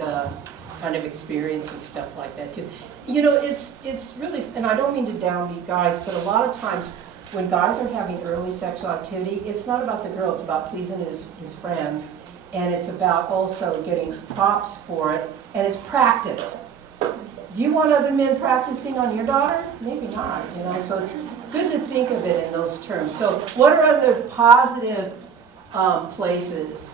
kind of experience and stuff like that too. You know, it's really, and I don't mean to downbeat guys, but a lot of times when guys are having early sexual activity, it's not about the girl, it's about pleasing his friends, and it's about also getting props for it, and it's practice. Do you want other men practicing on your daughter? Maybe not, you know, so it's good to think of it in those terms. So what are other positive places,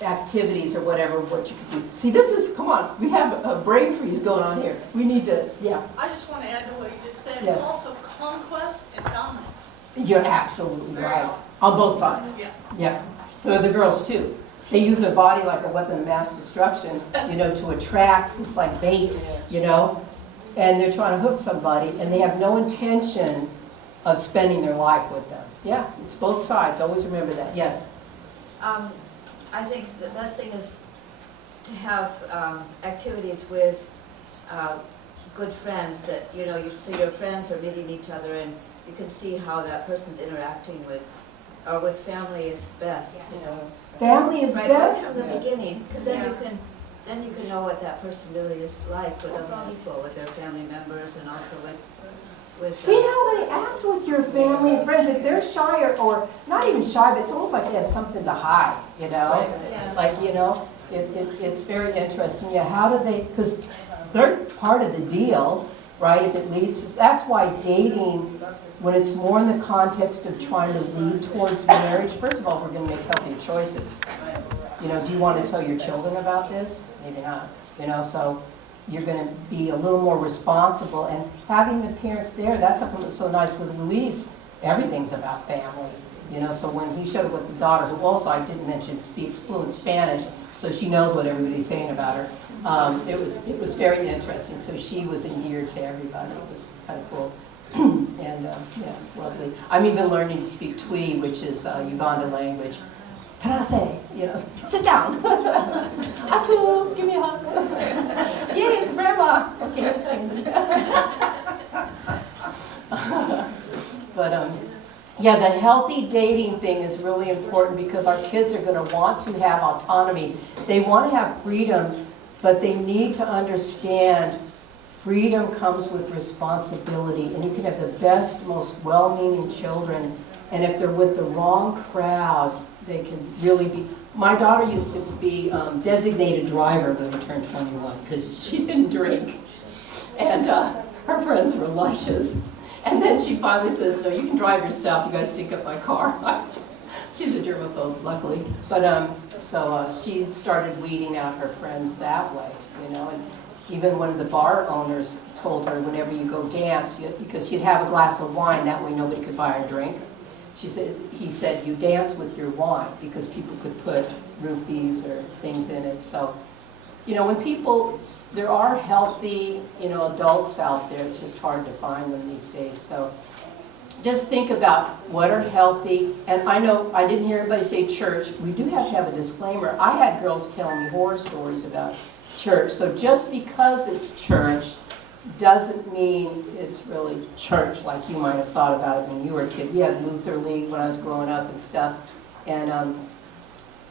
activities or whatever, what you could do? See, this is, come on, we have a brain freeze going on here. We need to, yeah. I just want to add to what you just said. Yes. It's also conquest and dominance. You're absolutely Very right. often. On both sides. Yes. Yeah. For the girls too. They use their body like a weapon of mass destruction, you know, to attract. It's like bait, you know. And they're trying to hook somebody and they have no intention of spending their life with them. Yeah, it's both sides. Always remember that. Yes. I think the best thing is to have activities with good friends that, you know, so your friends are meeting each other and you can see how that person's interacting with, or with family is best, you know. Family is right, best? Right from the beginning, because then you can know what that person really is like with other people, with their family members and also with See how they act with your family and friends. If they're shy or not even shy, but it's almost like they have something to hide, you know? Yeah. Like, you know, it's very interesting. Yeah, how do they, because they're part of the deal, right? If it leads to, that's why dating, when it's more in the context of trying to lead towards marriage, first of all, we're going to make healthy choices. You know, do you want to tell your children about this? Maybe not. You know, so you're going to be a little more responsible. And having the parents there, that's what was so nice with Luis. Everything's about family. You know, so when he showed up with the daughter, who also, I didn't mention, speaks fluent Spanish, so she knows what everybody's saying about her. It was very interesting. So she was endeared to everybody. It was kind of cool. And yeah, it's lovely. I'm even learning to speak Twi, which is Uganda language. Can I say, you know, sit down. Atu, give me a hug. Yeah, it's grandma. Okay, it's But yeah, the healthy dating thing is really important because our kids are going to want to have autonomy. They want to have freedom, but they need to understand freedom comes with responsibility. And you can have the best, most well-meaning children, and if they're with the wrong crowd, they can really be. My daughter used to be designated driver when we turned 21 because she didn't drink. And her friends were luscious. And then she finally says, no, you can drive yourself. You guys take up my car. She's a germaphobe, luckily. But so she started weeding out her friends that way, you know. And even one of the bar owners told her whenever you go dance, because she'd have a glass of wine, that way nobody could buy her a drink. he said, you dance with your wine, because people could put roofies or things in it. So, you know, when people, there are healthy, you know, adults out there, it's just hard to find them these days. So just think about what are healthy. And I know, I didn't hear anybody say church. We do have to have a disclaimer. I had girls telling me horror stories about church. So just because it's church doesn't mean it's really church like you might have thought about it when you were a kid. We had Luther League when I was growing up and stuff. And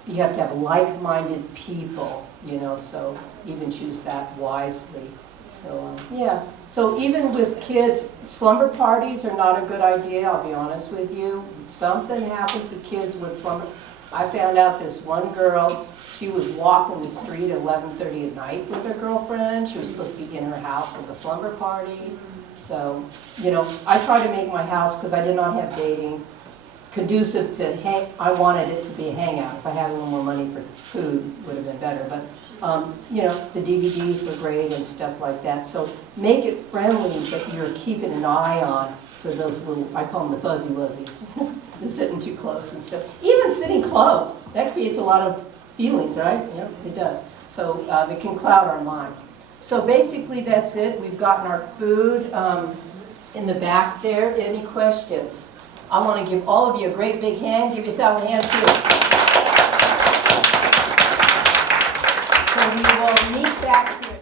you have to have like-minded people, you know, so even choose that wisely. So, yeah. So even with kids, slumber parties are not a good idea, I'll be honest with you. Something happens to kids with slumber. I found out this one girl, she was walking the street at 11:30 at night with her girlfriend. She was supposed to be in her house with a slumber party. So, you know, I try to make my house, because I did not have dating, conducive to I wanted it to be a hangout. If I had a little more money for food, it would have been better. But you know, the DVDs were great and stuff like that. So make it friendly, but you're keeping an eye on to those little, I call them the fuzzy wuzzies. They're sitting too close and stuff. Even sitting close, that creates a lot of feelings, right? Yep, it does. So it can cloud our mind. So basically that's it. We've gotten our food in the back there. Any questions? I want to give all of you a great big hand. Give yourself a hand too. So we will meet back here.